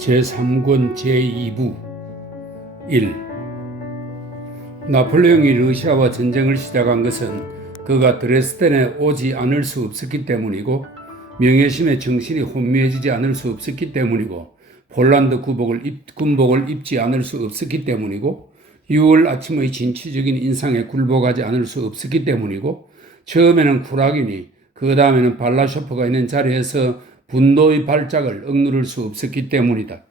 제3권 제2부 1. 나폴레옹이 러시아와 전쟁을 시작한 것은 그가 드레스덴에 오지 않을 수 없었기 때문이고 명예심에 정신이 혼미해지지 않을 수 없었기 때문이고 폴란드 군복을 입지 않을 수 없었기 때문이고 6월 아침의 진취적인 인상에 굴복하지 않을 수 없었기 때문이고 처음에는 쿠라긴이 그 다음에는 발라쇼프가 있는 자리에서 분노의 발작을 억누를 수 없었기 때문이다.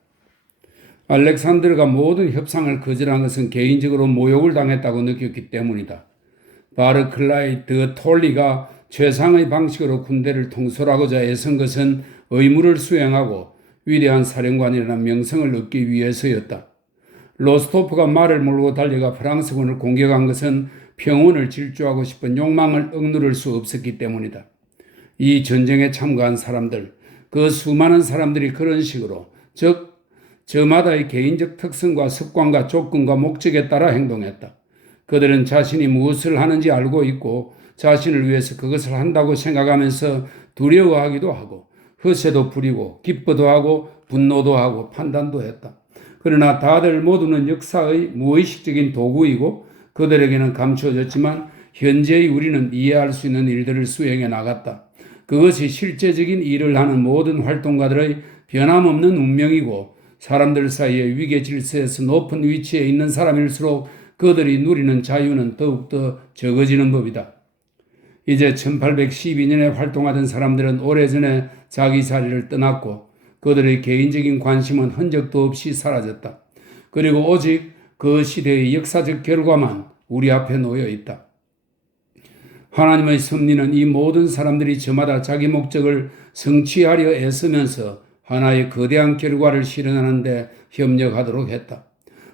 알렉산드르가 모든 협상을 거절한 것은 개인적으로 모욕을 당했다고 느꼈기 때문이다. 바르클라이 드 톨리가 최상의 방식으로 군대를 통솔하고자 애쓴 것은 의무를 수행하고 위대한 사령관이라는 명성을 얻기 위해서였다. 로스토프가 말을 몰고 달려가 프랑스군을 공격한 것은 평온을 질주하고 싶은 욕망을 억누를 수 없었기 때문이다. 이 전쟁에 참가한 사람들, 그 수많은 사람들이 그런 식으로, 즉 저마다의 개인적 특성과 습관과 조건과 목적에 따라 행동했다. 그들은 자신이 무엇을 하는지 알고 있고 자신을 위해서 그것을 한다고 생각하면서 두려워하기도 하고 허세도 부리고 기뻐도 하고 분노도 하고 판단도 했다. 그러나 다들 모두는 역사의 무의식적인 도구이고 그들에게는 감추어졌지만 현재의 우리는 이해할 수 있는 일들을 수행해 나갔다. 그것이 실제적인 일을 하는 모든 활동가들의 변함없는 운명이고 사람들 사이의 위계 질서에서 높은 위치에 있는 사람일수록 그들이 누리는 자유는 더욱더 적어지는 법이다. 이제 1812년에 활동하던 사람들은 오래전에 자기 자리를 떠났고 그들의 개인적인 관심은 흔적도 없이 사라졌다. 그리고 오직 그 시대의 역사적 결과만 우리 앞에 놓여 있다. 하나님의 섭리는 이 모든 사람들이 저마다 자기 목적을 성취하려 애쓰면서 하나의 거대한 결과를 실현하는 데 협력하도록 했다.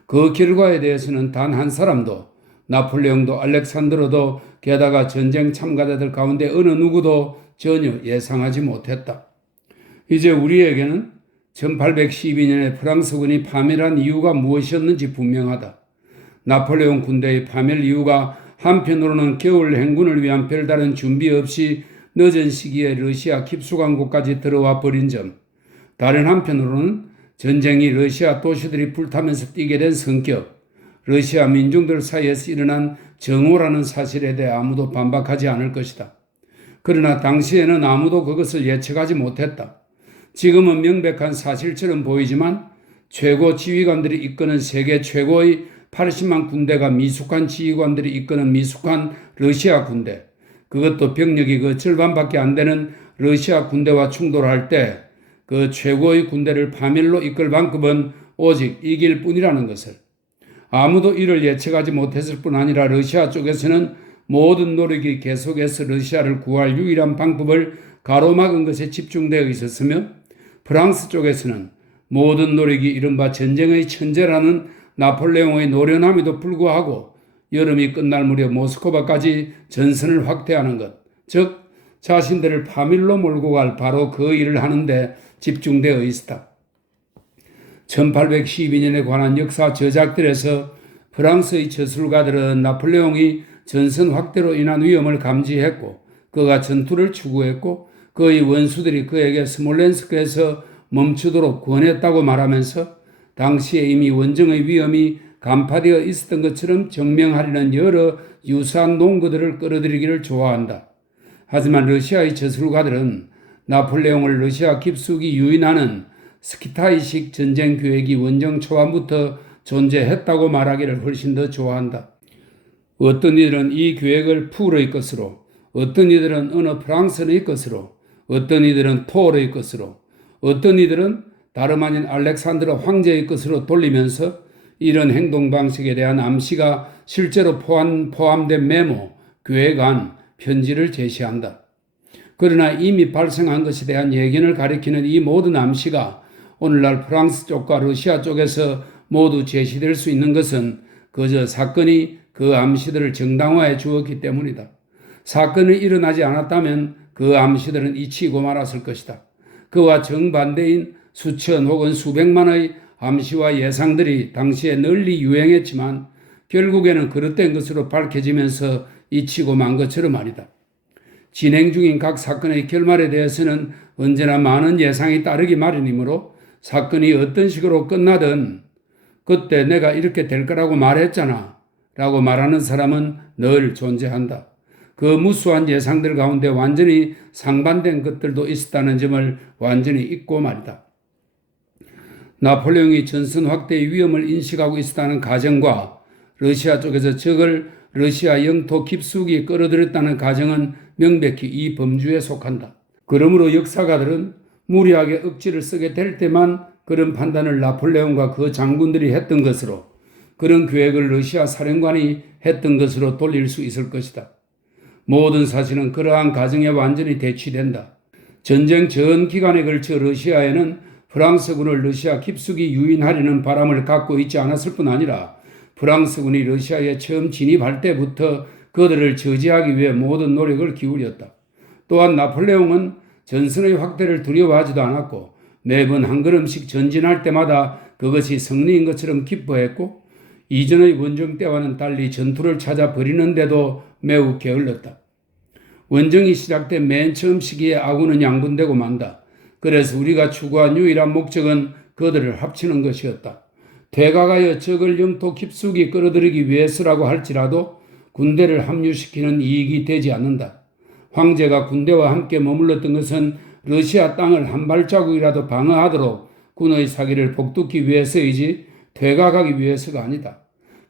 그 결과에 대해서는 단 한 사람도, 나폴레옹도 알렉산드로도 게다가 전쟁 참가자들 가운데 어느 누구도 전혀 예상하지 못했다. 이제 우리에게는 1812년에 프랑스군이 파멸한 이유가 무엇이었는지 분명하다. 나폴레옹 군대의 파멸 이유가 한편으로는 겨울 행군을 위한 별다른 준비 없이 늦은 시기에 러시아 깊숙한 곳까지 들어와 버린 점, 다른 한편으로는 전쟁이 러시아 도시들이 불타면서 뛰게 된 성격, 러시아 민중들 사이에서 일어난 정오라는 사실에 대해 아무도 반박하지 않을 것이다. 그러나 당시에는 아무도 그것을 예측하지 못했다. 지금은 명백한 사실처럼 보이지만 최고 지휘관들이 이끄는 세계 최고의 80만 군대가 미숙한 지휘관들이 이끄는 미숙한 러시아 군대, 그것도 병력이 그 절반밖에 안 되는 러시아 군대와 충돌할 때 그 최고의 군대를 파멸로 이끌 방법은 오직 이길 뿐이라는 것을 아무도 이를 예측하지 못했을 뿐 아니라 러시아 쪽에서는 모든 노력이 계속해서 러시아를 구할 유일한 방법을 가로막은 것에 집중되어 있었으며 프랑스 쪽에서는 모든 노력이 이른바 전쟁의 천재라는 나폴레옹의 노련함에도 불구하고 여름이 끝날 무렵 모스크바까지 전선을 확대하는 것, 즉 자신들을 파밀로 몰고 갈 바로 그 일을 하는데 집중되어 있었다. 1812년에 관한 역사 저작들에서 프랑스의 저술가들은 나폴레옹이 전선 확대로 인한 위험을 감지했고 그가 전투를 추구했고 그의 원수들이 그에게 스몰렌스크에서 멈추도록 권했다고 말하면서 당시에 이미 원정의 위험이 간파되어 있었던 것처럼 증명하려는 여러 유사한 논거들을 끌어들이기를 좋아한다. 하지만 러시아의 저술가들은 나폴레옹을 러시아 깊숙이 유인하는 스키타이식 전쟁 계획이 원정 초반부터 존재했다고 말하기를 훨씬 더 좋아한다. 어떤 이들은 이 계획을 풀의 것으로, 어떤 이들은 어느 프랑스의 것으로, 어떤 이들은 톨의 것으로, 어떤 이들은 다름 아닌 알렉산드르 황제의 것으로 돌리면서 이런 행동 방식에 대한 암시가 실제로 포함된 메모, 계획안, 편지를 제시한다. 그러나 이미 발생한 것에 대한 예견을 가리키는 이 모든 암시가 오늘날 프랑스 쪽과 러시아 쪽에서 모두 제시될 수 있는 것은 그저 사건이 그 암시들을 정당화해 주었기 때문이다. 사건이 일어나지 않았다면 그 암시들은 잊히고 말았을 것이다. 그와 정반대인 수천 혹은 수백만의 암시와 예상들이 당시에 널리 유행했지만 결국에는 그릇된 것으로 밝혀지면서 잊히고 만 것처럼 말이다. 진행 중인 각 사건의 결말에 대해서는 언제나 많은 예상이 따르기 마련이므로 사건이 어떤 식으로 끝나든 그때 내가 이렇게 될 거라고 말했잖아 라고 말하는 사람은 늘 존재한다. 그 무수한 예상들 가운데 완전히 상반된 것들도 있었다는 점을 완전히 잊고 말이다. 나폴레옹이 전선 확대의 위험을 인식하고 있었다는 가정과 러시아 쪽에서 적을 러시아 영토 깊숙이 끌어들였다는 가정은 명백히 이 범주에 속한다. 그러므로 역사가들은 무리하게 억지를 쓰게 될 때만 그런 판단을 나폴레옹과 그 장군들이 했던 것으로, 그런 계획을 러시아 사령관이 했던 것으로 돌릴 수 있을 것이다. 모든 사실은 그러한 가정에 완전히 대치된다. 전쟁 전 기간에 걸쳐 러시아에는 프랑스군을 러시아 깊숙이 유인하려는 바람을 갖고 있지 않았을 뿐 아니라 프랑스군이 러시아에 처음 진입할 때부터 그들을 저지하기 위해 모든 노력을 기울였다. 또한 나폴레옹은 전선의 확대를 두려워하지도 않았고 매번 한 걸음씩 전진할 때마다 그것이 승리인 것처럼 기뻐했고 이전의 원정 때와는 달리 전투를 찾아 벌이는데도 매우 게을렀다. 원정이 시작된 맨 처음 시기에 아군은 양분되고 만다. 그래서 우리가 추구한 유일한 목적은 그들을 합치는 것이었다. 퇴각하여 적을 영토 깊숙이 끌어들이기 위해서라고 할지라도 군대를 합류시키는 이익이 되지 않는다. 황제가 군대와 함께 머물렀던 것은 러시아 땅을 한 발자국이라도 방어하도록 군의 사기를 복돋기 위해서이지 퇴각하기 위해서가 아니다.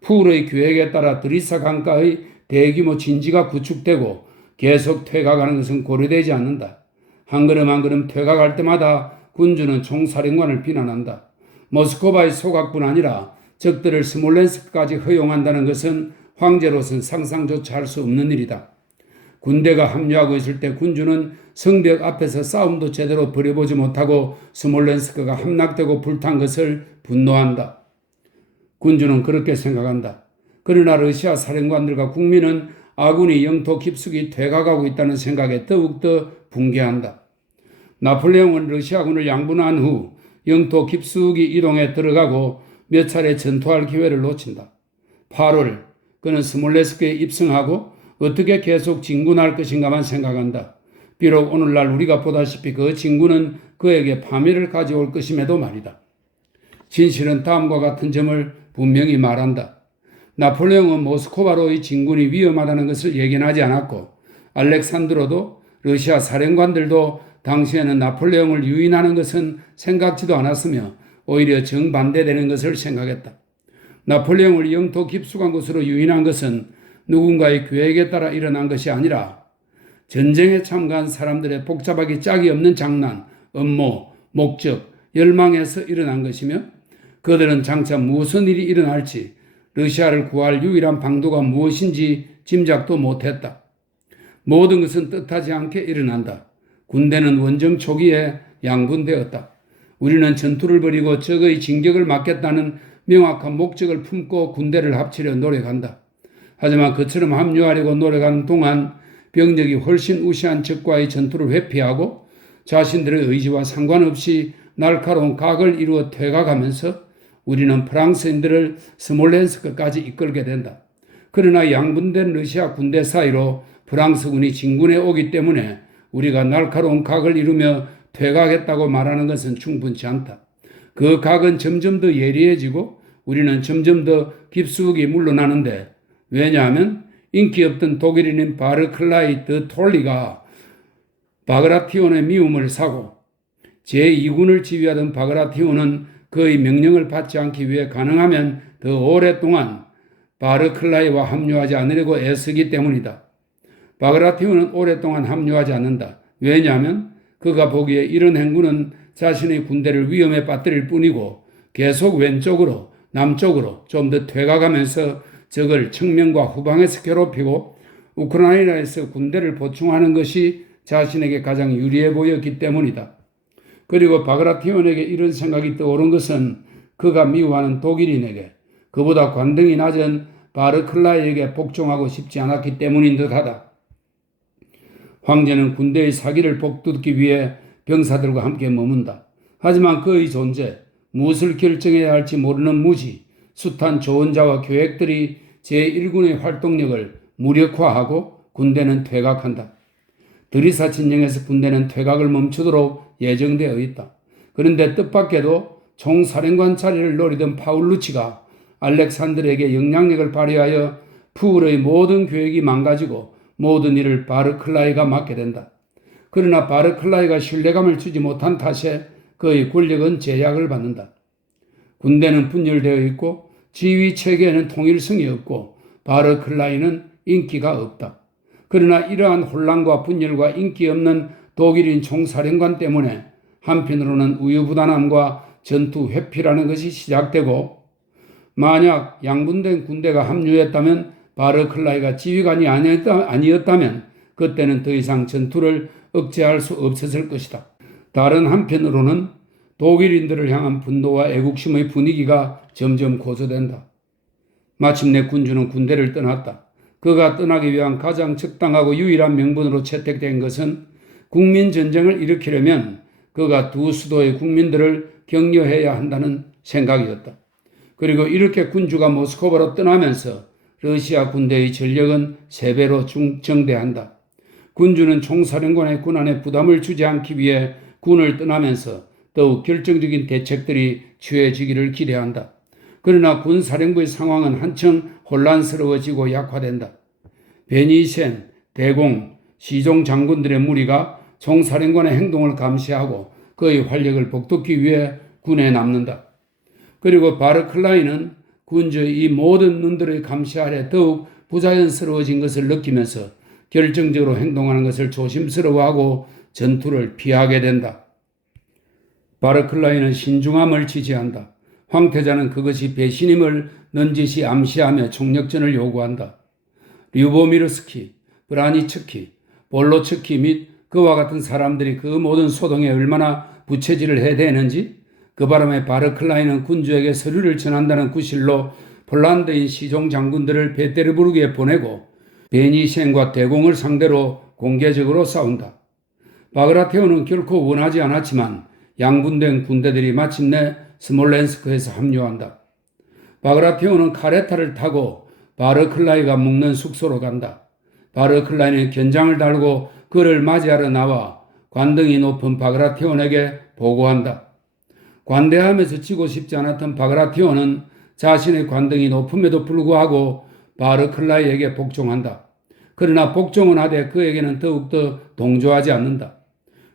풀의 계획에 따라 드리사 강가의 대규모 진지가 구축되고 계속 퇴각하는 것은 고려되지 않는다. 한 걸음 한 걸음 퇴각할 때마다 군주는 총사령관을 비난한다. 모스크바의 소각뿐 아니라 적들을 스몰렌스크까지 허용한다는 것은 황제로서는 상상조차 할 수 없는 일이다. 군대가 합류하고 있을 때 군주는 성벽 앞에서 싸움도 제대로 벌여보지 못하고 스몰렌스크가 함락되고 불탄 것을 분노한다. 군주는 그렇게 생각한다. 그러나 러시아 사령관들과 국민은 아군이 영토 깊숙이 퇴각하고 있다는 생각에 더욱더 붕괴한다. 나폴레옹은 러시아군을 양분한 후 영토 깊숙이 이동해 들어가고 몇 차례 전투할 기회를 놓친다. 8월 그는 스몰렌스크에 입성하고 어떻게 계속 진군할 것인가만 생각한다. 비록 오늘날 우리가 보다시피 그 진군은 그에게 파멸을 가져올 것임에도 말이다. 진실은 다음과 같은 점을 분명히 말한다. 나폴레옹은 모스크바로의 진군이 위험하다는 것을 예견하지 않았고 알렉산드로도 러시아 사령관들도 당시에는 나폴레옹을 유인하는 것은 생각지도 않았으며 오히려 정반대되는 것을 생각했다. 나폴레옹을 영토 깊숙한 곳으로 유인한 것은 누군가의 계획에 따라 일어난 것이 아니라 전쟁에 참가한 사람들의 복잡하기 짝이 없는 장난, 음모, 목적, 열망에서 일어난 것이며 그들은 장차 무슨 일이 일어날지 러시아를 구할 유일한 방도가 무엇인지 짐작도 못했다. 모든 것은 뜻하지 않게 일어난다. 군대는 원정 초기에 양분되었다. 우리는 전투를 벌이고 적의 진격을 막겠다는 명확한 목적을 품고 군대를 합치려 노력한다. 하지만 그처럼 합류하려고 노력하는 동안 병력이 훨씬 우세한 적과의 전투를 회피하고 자신들의 의지와 상관없이 날카로운 각을 이루어 퇴각하면서 우리는 프랑스인들을 스몰렌스크까지 이끌게 된다. 그러나 양분된 러시아 군대 사이로 프랑스군이 진군해 오기 때문에 우리가 날카로운 각을 이루며 퇴각했다고 말하는 것은 충분치 않다. 그 각은 점점 더 예리해지고 우리는 점점 더 깊숙이 물러나는데, 왜냐하면 인기 없던 독일인인 바르클라이 드 톨리가 바그라티온의 미움을 사고 제2군을 지휘하던 바그라티온은 그의 명령을 받지 않기 위해 가능하면 더 오랫동안 바르클라이와 합류하지 않으려고 애쓰기 때문이다. 바그라티온은 오랫동안 합류하지 않는다. 왜냐하면 그가 보기에 이런 행군은 자신의 군대를 위험에 빠뜨릴 뿐이고 계속 왼쪽으로 남쪽으로 좀 더 퇴각하면서 적을 측면과 후방에서 괴롭히고 우크라이나에서 군대를 보충하는 것이 자신에게 가장 유리해 보였기 때문이다. 그리고 바그라티온에게 이런 생각이 떠오른 것은 그가 미워하는 독일인에게 그보다 관등이 낮은 바르클라이에게 복종하고 싶지 않았기 때문인 듯하다. 황제는 군대의 사기를 복돋기 위해 병사들과 함께 머문다. 하지만 그의 존재, 무엇을 결정해야 할지 모르는 무지, 숱한 조언자와 계획들이 제1군의 활동력을 무력화하고 군대는 퇴각한다. 드리사 진영에서 군대는 퇴각을 멈추도록 예정되어 있다. 그런데 뜻밖에도 총사령관 자리를 노리던 파울루치가 알렉산더에게 영향력을 발휘하여 풀의 모든 계획이 망가지고 모든 일을 바르클라이가 맡게 된다. 그러나 바르클라이가 신뢰감을 주지 못한 탓에 그의 권력은 제약을 받는다. 군대는 분열되어 있고 지휘 체계에는 통일성이 없고 바르클라이는 인기가 없다. 그러나 이러한 혼란과 분열과 인기 없는 독일인 총사령관 때문에 한편으로는 우유부단함과 전투 회피라는 것이 시작되고, 만약 양분된 군대가 합류했다면 바르클라이가 지휘관이 아니었다면 그때는 더 이상 전투를 억제할 수 없었을 것이다. 다른 한편으로는 독일인들을 향한 분노와 애국심의 분위기가 점점 고조된다. 마침내 군주는 군대를 떠났다. 그가 떠나기 위한 가장 적당하고 유일한 명분으로 채택된 것은 국민전쟁을 일으키려면 그가 두 수도의 국민들을 격려해야 한다는 생각이었다. 그리고 이렇게 군주가 모스크바로 떠나면서 러시아 군대의 전력은 3배로 증대한다. 군주는 총사령관의 군안에 부담을 주지 않기 위해 군을 떠나면서 더욱 결정적인 대책들이 취해지기를 기대한다. 그러나 군사령부의 상황은 한층 혼란스러워지고 약화된다. 베니센, 대공, 시종 장군들의 무리가 총사령관의 행동을 감시하고 그의 활력을 북돋기 위해 군에 남는다. 그리고 바르클라이는 군주의 이 모든 눈들의 감시 아래 더욱 부자연스러워진 것을 느끼면서 결정적으로 행동하는 것을 조심스러워하고 전투를 피하게 된다. 바르클라이는 신중함을 지지한다. 황태자는 그것이 배신임을 넌지시 암시하며 총력전을 요구한다. 류보미르스키, 브라니츠키, 볼로츠키 및 그와 같은 사람들이 그 모든 소동에 얼마나 부채질을 해대는지, 그 바람에 바르클라이는 군주에게 서류를 전한다는 구실로 폴란드인 시종 장군들을 베테르부르크에 보내고 베니센과 대공을 상대로 공개적으로 싸운다. 바그라테오는 결코 원하지 않았지만 양분된 군대들이 마침내 스몰렌스크에서 합류한다. 바그라테오는 카레타를 타고 바르클라이가 묵는 숙소로 간다. 바르클라이는 견장을 달고 그를 맞이하러 나와 관등이 높은 바그라테온에게 보고한다. 관대하면서 지고 싶지 않았던 바그라티온은 자신의 관등이 높음에도 불구하고 바르클라이에게 복종한다. 그러나 복종은 하되 그에게는 더욱더 동조하지 않는다.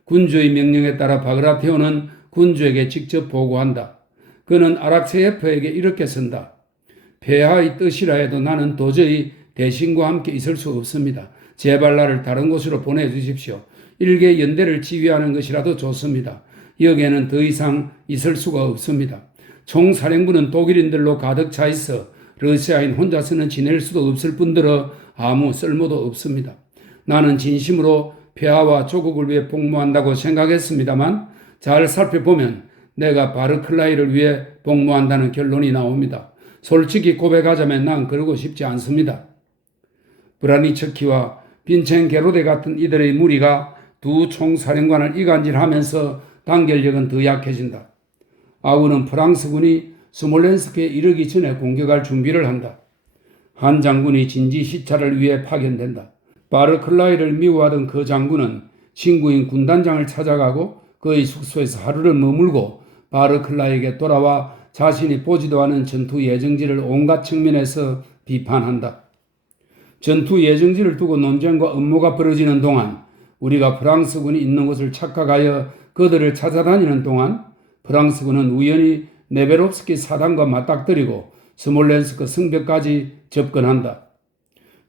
군주의 명령에 따라 바그라티온은 군주에게 직접 보고한다. 그는 아락세예프에게 이렇게 쓴다. 폐하의 뜻이라 해도 나는 도저히 대신과 함께 있을 수 없습니다. 제발 나를 다른 곳으로 보내주십시오. 일개 연대를 지휘하는 것이라도 좋습니다. 여기에는 더 이상 있을 수가 없습니다. 총사령부는 독일인들로 가득 차 있어 러시아인 혼자서는 지낼 수도 없을 뿐더러 아무 쓸모도 없습니다. 나는 진심으로 폐하와 조국을 위해 복무한다고 생각했습니다만 잘 살펴보면 내가 바르클라이를 위해 복무한다는 결론이 나옵니다. 솔직히 고백하자면 난 그러고 싶지 않습니다. 브라니츠키와 빈첸 게로데 같은 이들의 무리가 두 총사령관을 이간질하면서 단결력은 더 약해진다. 아우는 프랑스군이 스몰렌스크에 이르기 전에 공격할 준비를 한다. 한 장군이 진지 시찰을 위해 파견된다. 바르클라이를 미워하던 그 장군은 친구인 군단장을 찾아가고 그의 숙소에서 하루를 머물고 바르클라이에게 돌아와 자신이 보지도 않은 전투 예정지를 온갖 측면에서 비판한다. 전투 예정지를 두고 논쟁과 음모가 벌어지는 동안 우리가 프랑스군이 있는 곳을 착각하여 그들을 찾아다니는 동안 프랑스군은 우연히 네베롭스키 사단과 맞닥뜨리고 스몰렌스크 성벽까지 접근한다.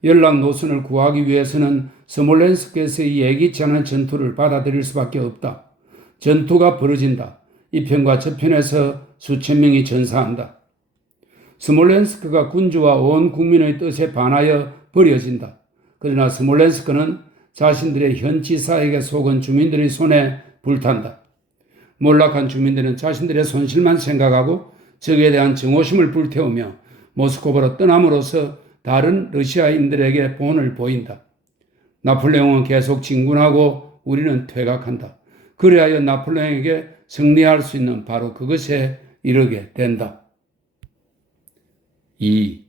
연락 노선을 구하기 위해서는 스몰렌스크에서의 예기치 않은 전투를 받아들일 수밖에 없다. 전투가 벌어진다. 이편과 저편에서 수천 명이 전사한다. 스몰렌스크가 군주와 온 국민의 뜻에 반하여 버려진다. 그러나 스몰렌스크는 자신들의 현 지사에게 속은 주민들의 손에 불탄다. 몰락한 주민들은 자신들의 손실만 생각하고 적에 대한 증오심을 불태우며 모스크바로 떠남으로써 다른 러시아인들에게 본을 보인다. 나폴레옹은 계속 진군하고 우리는 퇴각한다. 그리하여 나폴레옹에게 승리할 수 있는 바로 그것에 이르게 된다. 2.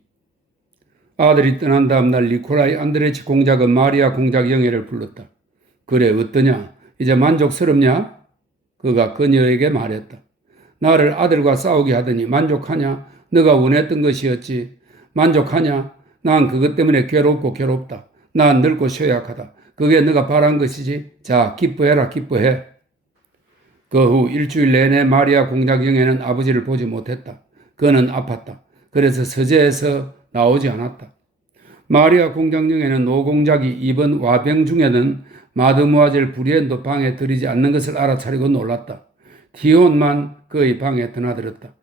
아들이 떠난 다음 날 니콜라이 안드레치 공작은 마리아 공작 영예를 불렀다. 그래 어떠냐? 이제 만족스럽냐? 그가 그녀에게 말했다. 나를 아들과 싸우게 하더니 만족하냐? 너가 원했던 것이었지. 만족하냐? 난 그것 때문에 괴롭고 괴롭다. 난 늙고 쇠약하다. 그게 네가 바란 것이지. 자, 기뻐해라, 기뻐해. 그 후 일주일 내내 마리아 공작영애는 아버지를 보지 못했다. 그는 아팠다. 그래서 서재에서 나오지 않았다. 마리아 공작영애는 노공작이 입은 와병 중에는 마드모아젤 부리엔도 방에 들이지 않는 것을 알아차리고 놀랐다. 티온만 그의 방에 드나들었다.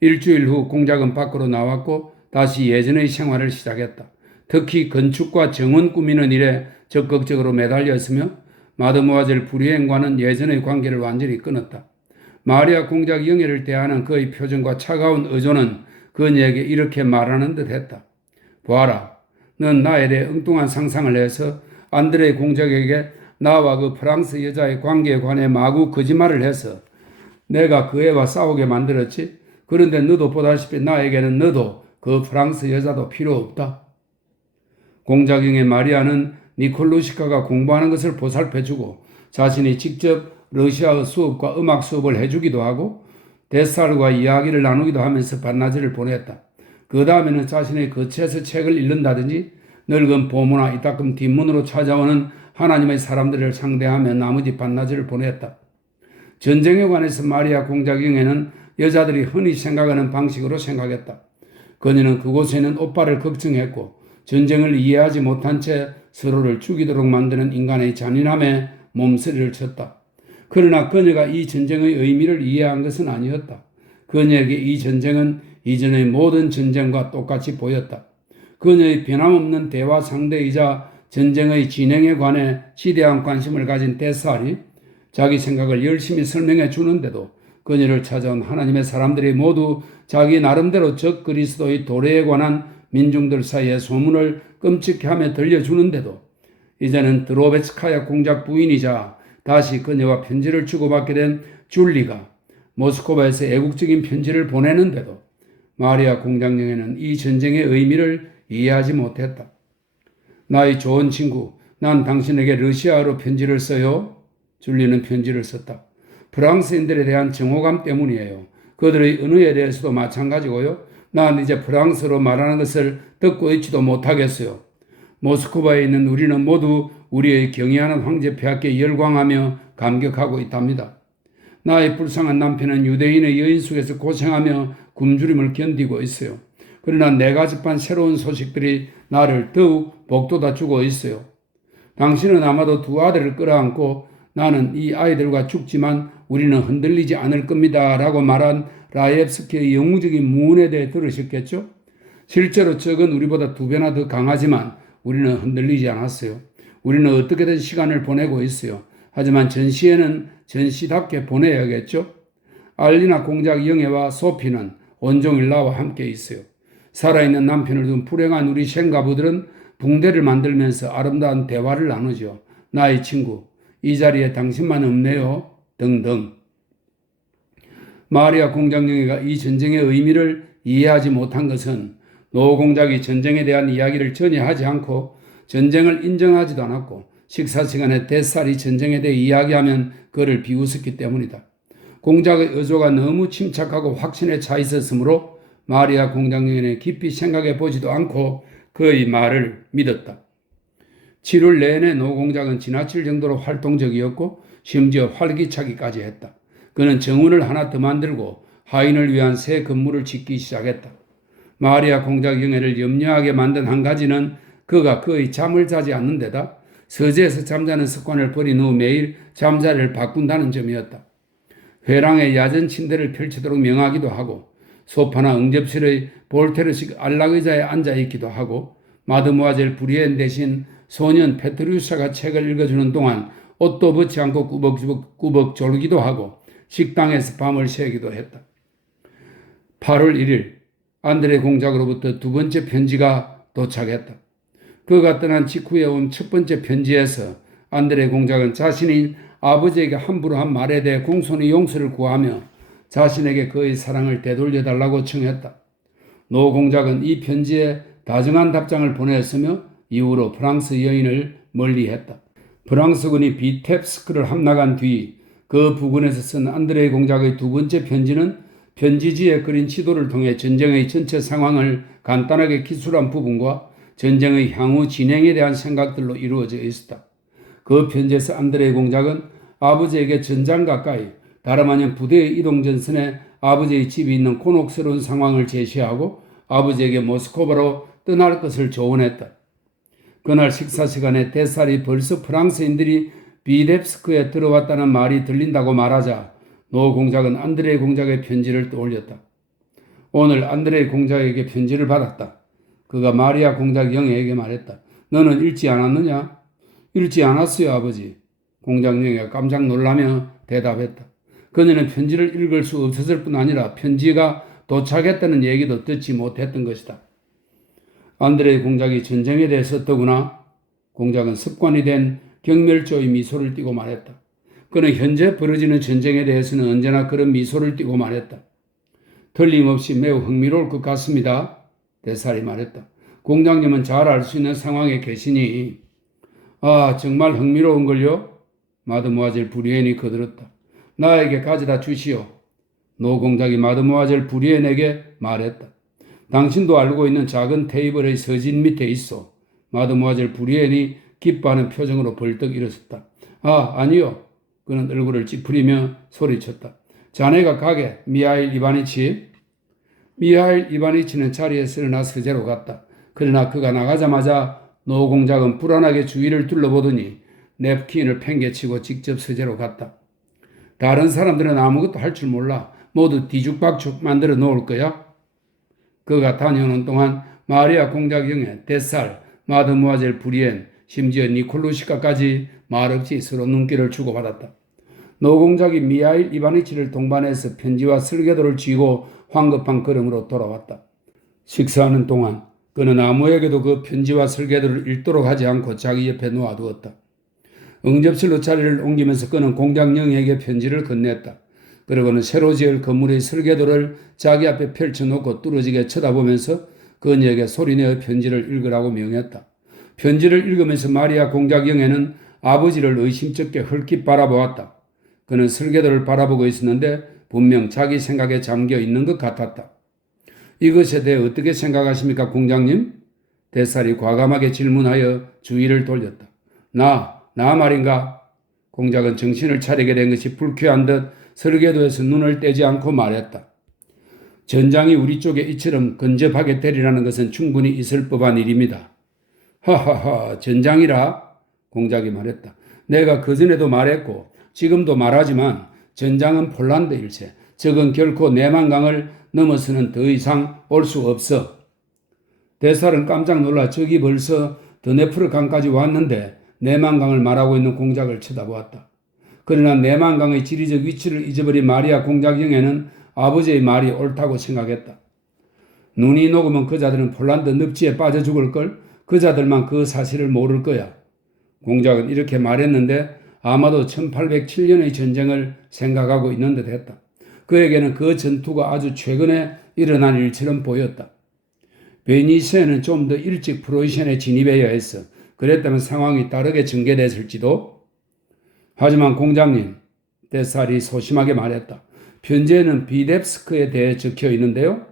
일주일 후 공작은 밖으로 나왔고 다시 예전의 생활을 시작했다. 특히 건축과 정원 꾸미는 일에 적극적으로 매달렸으며 마드모아젤 부리엔과는 예전의 관계를 완전히 끊었다. 마리아 공작 영애를 대하는 그의 표정과 차가운 의존은 그녀에게 이렇게 말하는 듯 했다. 보아라, 넌 나에 대해 엉뚱한 상상을 해서 안드레 공작에게 나와 그 프랑스 여자의 관계에 관해 마구 거짓말을 해서 내가 그 애와 싸우게 만들었지. 그런데 너도 보다시피 나에게는 너도 그 프랑스 여자도 필요 없다. 공작영의 마리아는 니콜루시카가 공부하는 것을 보살펴주고 자신이 직접 러시아어 수업과 음악 수업을 해주기도 하고 데살과 이야기를 나누기도 하면서 반나절을 보냈다. 그 다음에는 자신의 거처에서 책을 읽는다든지 늙은 보모나 이따금 뒷문으로 찾아오는 하나님의 사람들을 상대하며 나머지 반나절을 보냈다. 전쟁에 관해서 마리아 공작영애는 여자들이 흔히 생각하는 방식으로 생각했다. 그녀는 그곳에 있는 오빠를 걱정했고 전쟁을 이해하지 못한 채 서로를 죽이도록 만드는 인간의 잔인함에 몸서리를 쳤다. 그러나 그녀가 이 전쟁의 의미를 이해한 것은 아니었다. 그녀에게 이 전쟁은 이전의 모든 전쟁과 똑같이 보였다. 그녀의 변함없는 대화 상대이자 전쟁의 진행에 관해 지대한 관심을 가진 데살이 자기 생각을 열심히 설명해 주는데도 그녀를 찾아온 하나님의 사람들이 모두 자기 나름대로 적 그리스도의 도래에 관한 민중들 사이에 소문을 끔찍해하며 들려주는데도 이제는 드로베츠카야 공작 부인이자 다시 그녀와 편지를 주고받게 된 줄리가 모스크바에서 애국적인 편지를 보내는데도 마리아 공작영애는 이 전쟁의 의미를 이해하지 못했다. 나의 좋은 친구, 난 당신에게 러시아어로 편지를 써요. 줄리는 편지를 썼다. 프랑스인들에 대한 정오감 때문이에요. 그들의 언어에 대해서도 마찬가지고요. 난 이제 프랑스어로 말하는 것을 듣고 있지도 못하겠어요. 모스크바에 있는 우리는 모두 우리의 경애하는 황제 폐하께 열광하며 감격하고 있답니다. 나의 불쌍한 남편은 유대인의 여인 속에서 고생하며 굶주림을 견디고 있어요. 그러나 네 가지반 새로운 소식들이 나를 더욱 복돋아 주고 있어요. 당신은 아마도 두 아들을 끌어안고 나는 이 아이들과 죽지만 우리는 흔들리지 않을 겁니다 라고 말한 라이옙스키의 영웅적인 무언에 대해 들으셨겠죠? 실제로 적은 우리보다 2배나 더 강하지만 우리는 흔들리지 않았어요. 우리는 어떻게든 시간을 보내고 있어요. 하지만 전시에는 전시답게 보내야겠죠? 알리나 공작 영애와 소피는 온종일 나와 함께 있어요. 살아있는 남편을 둔 불행한 우리 생가부들은 붕대를 만들면서 아름다운 대화를 나누죠. 나의 친구, 이 자리에 당신만 없네요. 등등. 마리아 공작영애가 이 전쟁의 의미를 이해하지 못한 것은 노 공작이 전쟁에 대한 이야기를 전혀 하지 않고 전쟁을 인정하지도 않았고 식사 시간에 데살이 전쟁에 대해 이야기하면 그를 비웃었기 때문이다. 공작의 의조가 너무 침착하고 확신에 차 있었으므로 마리아 공작영애는 깊이 생각해 보지도 않고 그의 말을 믿었다. 7월 내내 노 공작은 지나칠 정도로 활동적이었고 심지어 활기차기까지 했다. 그는 정원을 하나 더 만들고 하인을 위한 새 건물을 짓기 시작했다. 마리아 공작영애를 염려하게 만든 한 가지는 그가 거의 잠을 자지 않는 데다 서재에서 잠자는 습관을 버린 후 매일 잠자리를 바꾼다는 점이었다. 회랑에 야전 침대를 펼치도록 명하기도 하고 소파나 응접실의 볼테르식 안락의자에 앉아 있기도 하고 마드모아젤 부리엔 대신 소년 페트루샤가 책을 읽어주는 동안 옷도 벗지 않고 꾸벅꾸벅 졸기도 하고 식당에서 밤을 새기도 했다. 8월 1일 안드레 공작으로부터 2번째 편지가 도착했다. 그가 떠난 직후에 온 첫 번째 편지에서 안드레 공작은 자신이 아버지에게 함부로 한 말에 대해 공손히 용서를 구하며 자신에게 그의 사랑을 되돌려달라고 청했다. 노 공작은 이 편지에 다정한 답장을 보냈으며 이후로 프랑스 여인을 멀리했다. 프랑스군이 비텝스크를 함락한 뒤 그 부근에서 쓴 안드레이 공작의 두 번째 편지는 편지지에 그린 지도를 통해 전쟁의 전체 상황을 간단하게 기술한 부분과 전쟁의 향후 진행에 대한 생각들로 이루어져 있었다. 그 편지에서 안드레이 공작은 아버지에게 전장 가까이 다름 아닌 부대의 이동 전선에 아버지의 집이 있는 곤혹스러운 상황을 제시하고 아버지에게 모스크바로 떠날 것을 조언했다. 그날 식사 시간에 데살이 벌써 프랑스인들이 비뎁스크에 들어왔다는 말이 들린다고 말하자 노 공작은 안드레이 공작의 편지를 떠올렸다. 오늘 안드레이 공작에게 편지를 받았다. 그가 마리아 공작 영애에게 말했다. 너는 읽지 않았느냐? 읽지 않았어요, 아버지. 공작 영애가 깜짝 놀라며 대답했다. 그녀는 편지를 읽을 수 없었을 뿐 아니라 편지가 도착했다는 얘기도 듣지 못했던 것이다. 안드레이 공작이 전쟁에 대해서 어떠구나? 공작은 습관이 된 경멸조의 미소를 띠고 말했다. 그는 현재 벌어지는 전쟁에 대해서는 언제나 그런 미소를 띠고 말했다. 틀림없이 매우 흥미로울 것 같습니다. 데살이 말했다. 공장님은 잘 알 수 있는 상황에 계시니. 아, 정말 흥미로운걸요? 마드모아젤 부리엔이 거들었다. 나에게 가져다 주시오. 노 공작이 마드모아젤 부리엔에게 말했다. 당신도 알고 있는 작은 테이블의 서진 밑에 있어. 마드모아젤 부리엔이 기뻐하는 표정으로 벌떡 일어섰다. 아, 아니요. 그는 얼굴을 찌푸리며 소리쳤다. 자네가 가게, 미하일 이바니치. 미하일 이바니치는 자리에서 일어나 서재로 갔다. 그러나 그가 나가자마자 노 공작은 불안하게 주위를 둘러보더니 냅킨을 팽개치고 직접 서재로 갔다. 다른 사람들은 아무것도 할 줄 몰라. 모두 뒤죽박죽 만들어 놓을 거야. 그가 다녀오는 동안 마리아 공작 영애, 데살, 마드모아젤 부리엔, 심지어 니콜루시카까지 말없이 서로 눈길을 주고받았다. 노 공작이 미하일 이바니치를 동반해서 편지와 설계도를 쥐고 황급한 걸음으로 돌아왔다. 식사하는 동안 그는 아무에게도 그 편지와 설계도를 읽도록 하지 않고 자기 옆에 놓아두었다. 응접실로 자리를 옮기면서 그는 공작 영애에게 편지를 건넸다. 그러고는 새로 지을 건물의 설계도를 자기 앞에 펼쳐놓고 뚫어지게 쳐다보면서 그녀에게 소리내어 편지를 읽으라고 명했다. 편지를 읽으면서 마리아 공작 영애는 아버지를 의심쩍게 헐kit 바라보았다. 그는 설계도를 바라보고 있었는데 분명 자기 생각에 잠겨 있는 것 같았다. 이것에 대해 어떻게 생각하십니까, 공장님? 데살이 과감하게 질문하여 주의를 돌렸다. 나 말인가? 공작은 정신을 차리게 된 것이 불쾌한 듯 설계도에서 눈을 떼지 않고 말했다. 전장이 우리 쪽에 이처럼 근접하게 되리라는 것은 충분히 있을 법한 일입니다. 하하하, 전장이라? 공작이 말했다. 내가 그전에도 말했고 지금도 말하지만 전장은 폴란드일세. 적은 결코 내만강을 넘어서는 더 이상 올 수 없어. 데살은 깜짝 놀라 저기 벌써 드네프르 강까지 왔는데 내만강을 말하고 있는 공작을 쳐다보았다. 그러나 내만강의 지리적 위치를 잊어버린 마리아 공작 영애는 아버지의 말이 옳다고 생각했다. 눈이 녹으면 그자들은 폴란드 늪지에 빠져 죽을걸. 그자들만 그 사실을 모를 거야. 공작은 이렇게 말했는데 아마도 1807년의 전쟁을 생각하고 있는 듯 했다. 그에게는 그 전투가 아주 최근에 일어난 일처럼 보였다. 베니스에는 좀 더 일찍 프로이센에 진입해야 했어. 그랬다면 상황이 다르게 전개됐을지도. 하지만 공장님, 데살이 소심하게 말했다. 편지에는 비뎁스크에 대해 적혀 있는데요.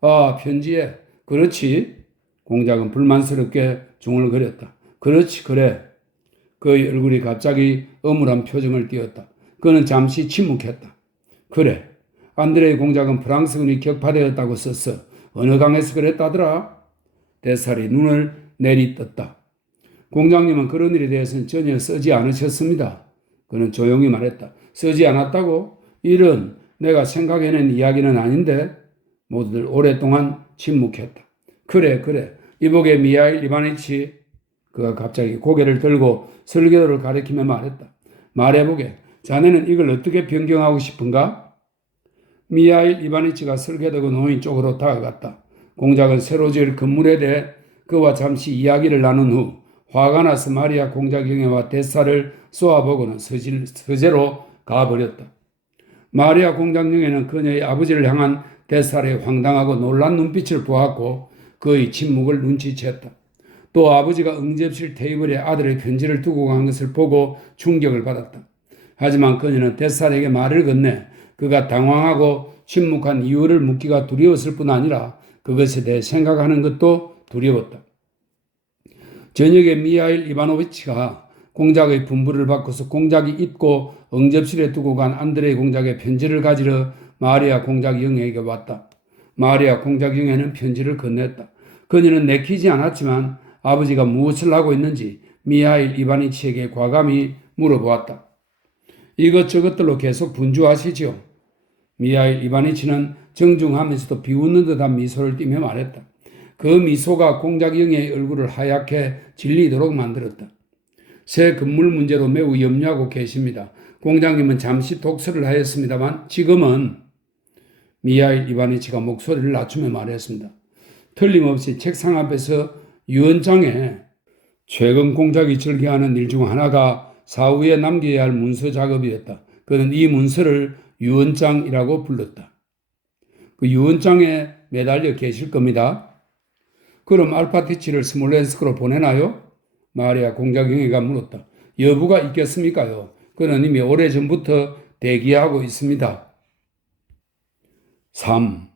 아, 편지에. 그렇지. 공작은 불만스럽게 중얼거렸다. 그렇지, 그래. 그의 얼굴이 갑자기 엄울한 표정을 띄었다. 그는 잠시 침묵했다. 그래. 안드레이 공작은 프랑스군이 격파되었다고 썼어. 어느 강에서 그랬다더라? 데살이 눈을 내리떴다. 공장님은 그런 일에 대해서는 전혀 쓰지 않으셨습니다. 그는 조용히 말했다. 쓰지 않았다고? 이런 내가 생각해낸 이야기는 아닌데. 모두들 오랫동안 침묵했다. 그래. 이보게 미하일 이바니치. 그가 갑자기 고개를 들고 설계도를 가리키며 말했다. 말해보게. 자네는 이걸 어떻게 변경하고 싶은가? 미하일 이바니치가 설계도가 놓인 쪽으로 다가갔다. 공작은 새로 지을 건물에 대해 그와 잠시 이야기를 나눈 후 화가 나서 마리아 공작 영애와 데살을 쏘아보고는 서재로 가버렸다. 마리아 공작 영애는 그녀의 아버지를 향한 데살의 황당하고 놀란 눈빛을 보았고 그의 침묵을 눈치챘다. 또 아버지가 응접실 테이블에 아들의 편지를 두고 간 것을 보고 충격을 받았다. 하지만 그녀는 뱃살에게 말을 건네 그가 당황하고 침묵한 이유를 묻기가 두려웠을 뿐 아니라 그것에 대해 생각하는 것도 두려웠다. 저녁에 미하일 이바노비치가 공작의 분부를 받고서 공작이 잊고 응접실에 두고 간 안드레이 공작의 편지를 가지러 마리아 공작 영애에게 왔다. 마리아 공작 영애는 편지를 건넸다. 그녀는 내키지 않았지만 아버지가 무엇을 하고 있는지 미하일 이바니치에게 과감히 물어보았다. 이것저것들로 계속 분주하시지요. 미하일 이바니치는 정중하면서도 비웃는 듯한 미소를 띠며 말했다. 그 미소가 공작 영애의 얼굴을 하얗게 질리도록 만들었다. 새 건물 문제로 매우 염려하고 계십니다. 공장님은 잠시 독서를 하였습니다만 지금은 미하일 이바니치가 목소리를 낮추며 말했습니다. 틀림없이 책상 앞에서 유언장에 최근 공작이 즐겨하는 일 중 하나가 사후에 남겨야 할 문서 작업이었다. 그는 이 문서를 유언장이라고 불렀다. 그 유언장에 매달려 계실 겁니다. 그럼 알파티치를 스몰렌스크로 보내나요? 마리아 공작영애가 물었다. 여부가 있겠습니까요? 그는 이미 오래전부터 대기하고 있습니다. 3.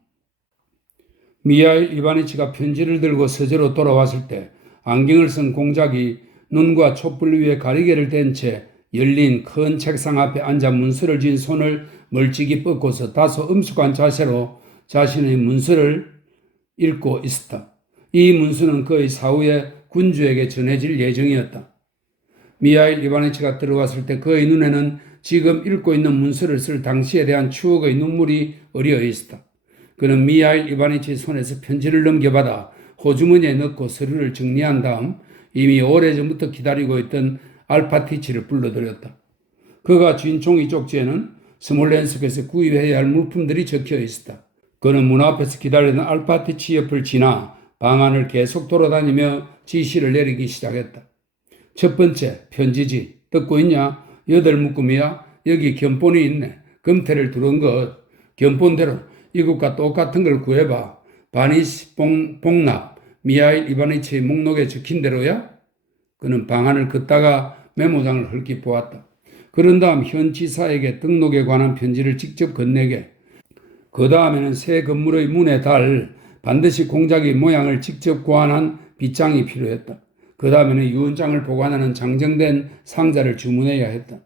미하일 이바니치가 편지를 들고 서재로 돌아왔을 때 안경을 쓴 공작이 눈과 촛불 위에 가리개를 댄 채 열린 큰 책상 앞에 앉아 문서를 쥔 손을 멀찍이 뻗고서 다소 엄숙한 자세로 자신의 문서를 읽고 있었다. 이 문서는 그의 사후에 군주에게 전해질 예정이었다. 미하일 이바니치가 들어왔을 때 그의 눈에는 지금 읽고 있는 문서를 쓸 당시에 대한 추억의 눈물이 어리어 있었다. 그는 미하일 이바니치 손에서 편지를 넘겨받아 호주머니에 넣고 서류를 정리한 다음 이미 오래전부터 기다리고 있던 알파티치를 불러들였다. 그가 쥔 종이 쪽지에는 스몰렌스크에서 구입해야 할 물품들이 적혀 있었다. 그는 문 앞에서 기다리던 알파티치 옆을 지나 방 안을 계속 돌아다니며 지시를 내리기 시작했다. 첫 번째, 편지지. 듣고 있냐? 8묶음이야. 여기 견본이 있네. 금태를 두른 것. 견본대로 이것과 똑같은 걸 구해봐. 바니시 봉납, 미하일 이바니치의 목록에 적힌 대로야? 그는 방안을 걷다가 메모장을 헐기 보았다. 그런 다음 현 지사에게 등록에 관한 편지를 직접 건네게. 그 다음에는 새 건물의 문에 달 반드시 공작의 모양을 직접 고안한 빗장이 필요했다. 그 다음에는 유언장을 보관하는 장정된 상자를 주문해야 했다.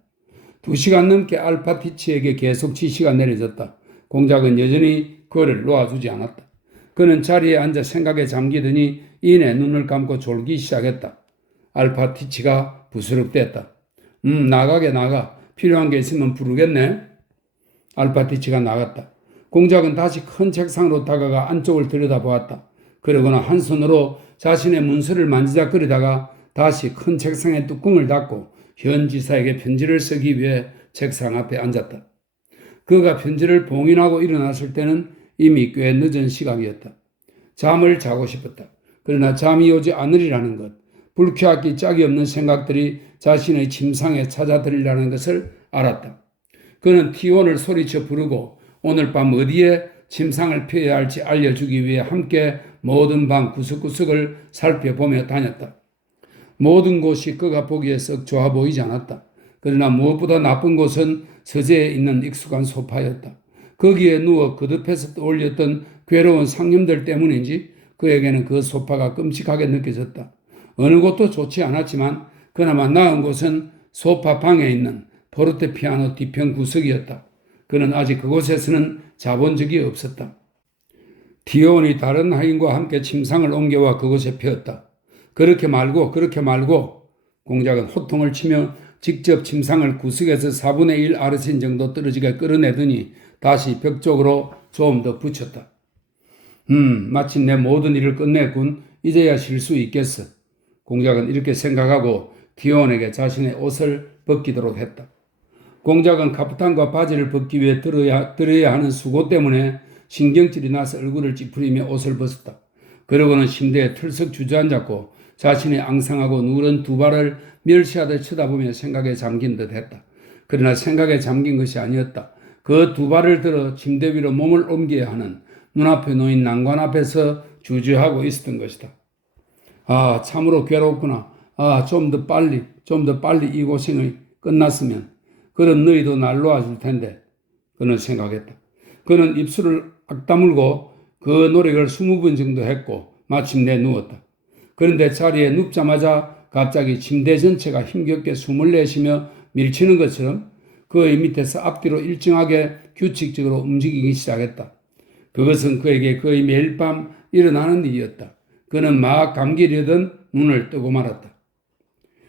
2시간 넘게 알파티치에게 계속 지시가 내려졌다. 공작은 여전히 그를 놓아주지 않았다. 그는 자리에 앉아 생각에 잠기더니 이내 눈을 감고 졸기 시작했다. 알파티치가 부스럭댔다. 나가. 필요한 게 있으면 부르겠네. 알파티치가 나갔다. 공작은 다시 큰 책상으로 다가가 안쪽을 들여다보았다. 그러고는 한 손으로 자신의 문서를 만지작거리다가 다시 큰 책상의 뚜껑을 닫고 현 지사에게 편지를 쓰기 위해 책상 앞에 앉았다. 그가 편지를 봉인하고 일어났을 때는 이미 꽤 늦은 시각이었다. 잠을 자고 싶었다. 그러나 잠이 오지 않으리라는 것, 불쾌하기 짝이 없는 생각들이 자신의 침상에 찾아들이라는 것을 알았다. 그는 T1을 소리쳐 부르고 오늘 밤 어디에 침상을 펴야 할지 알려주기 위해 함께 모든 방 구석구석을 살펴보며 다녔다. 모든 곳이 그가 보기에 썩 좋아 보이지 않았다. 그러나 무엇보다 나쁜 곳은 서재에 있는 익숙한 소파였다. 거기에 누워 거듭해서 떠올렸던 괴로운 상념들 때문인지 그에게는 그 소파가 끔찍하게 느껴졌다. 어느 곳도 좋지 않았지만 그나마 나은 곳은 소파 방에 있는 포르테피아노 뒤편 구석이었다. 그는 아직 그곳에서는 자본 적이 없었다. 디온이 다른 하인과 함께 침상을 옮겨와 그곳에 펴었다. 그렇게 말고 공작은 호통을 치며 직접 침상을 구석에서 4분의 1 아르신 정도 떨어지게 끌어내더니 다시 벽 쪽으로 좀 더 붙였다. 마침 내 모든 일을 끝냈군. 이제야 쉴 수 있겠어. 공작은 이렇게 생각하고 디온에게 자신의 옷을 벗기도록 했다. 공작은 카프탄과 바지를 벗기 위해 들어야 하는 수고 때문에 신경질이 나서 얼굴을 찌푸리며 옷을 벗었다. 그러고는 침대에 털썩 주저앉았고 자신의 앙상하고 누런 두 발을 멸시하듯 쳐다보며 생각에 잠긴 듯 했다. 그러나 생각에 잠긴 것이 아니었다. 그 두 발을 들어 침대 위로 몸을 옮겨야 하는 눈앞에 놓인 난관 앞에서 주저하고 있었던 것이다. 참으로 괴롭구나. 좀 더 빨리 이 고생이 끝났으면. 그럼 너희도 날 놓아줄 텐데. 그는 생각했다. 그는 입술을 악 다물고 그 노력을 20번 정도 했고 마침내 누웠다. 그런데 자리에 눕자마자 갑자기 침대 전체가 힘겹게 숨을 내쉬며 밀치는 것처럼 그의 밑에서 앞뒤로 일정하게 규칙적으로 움직이기 시작했다. 그것은 그에게 거의 매일 밤 일어나는 일이었다. 그는 막 감기려던 눈을 뜨고 말았다.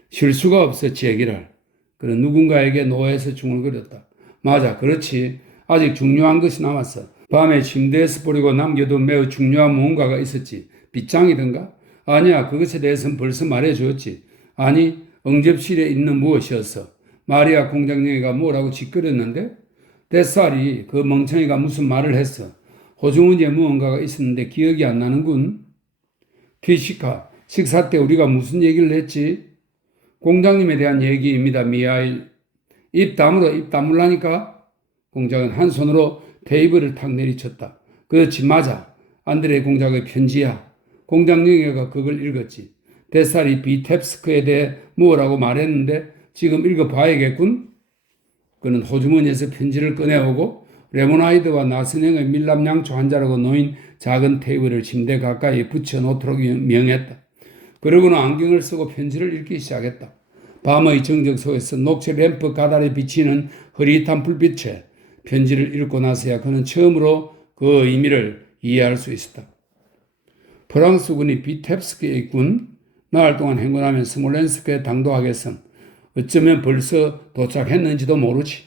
쉴 수가 없어 제기랄. 그는 누군가에게 노해서 중얼거렸다. 맞아, 그렇지. 아직 중요한 것이 남았어. 밤에 침대에서 버리고 남겨둔 매우 중요한 무언가가 있었지. 빗장이든가? 아니야, 그것에 대해서는 벌써 말해주었지. 아니, 응접실에 있는 무엇이었어. 마리아 공장장이가 뭐라고 짓거렸는데? 뱃살이 그 멍청이가 무슨 말을 했어. 호주머니에 무언가가 있었는데 기억이 안 나는군. 피시카, 식사 때 우리가 무슨 얘기를 했지? 공장님에 대한 얘기입니다, 미하일. 입 다물라니까? 공장은 한 손으로 테이블을 탁 내리쳤다. 그렇지, 맞아. 안드레 공장의 편지야. 공장 영예가 그걸 읽었지. 뱃살이 비텝스크에 대해 뭐라고 말했는데 지금 읽어봐야겠군? 그는 호주머니에서 편지를 꺼내오고 레모나이드와 나선형의 밀랍양초 한자라고 놓인 작은 테이블을 침대 가까이 붙여놓도록 명했다. 그러고는 안경을 쓰고 편지를 읽기 시작했다. 밤의 정적 속에서 녹색 램프 가다리 비치는 흐릿한 불빛에 편지를 읽고 나서야 그는 처음으로 그 의미를 이해할 수 있었다. 프랑스군이 비텝스크에 있군. 나흘 동안 행군하면 스몰렌스크에 당도하겠음. 어쩌면 벌써 도착했는지도 모르지.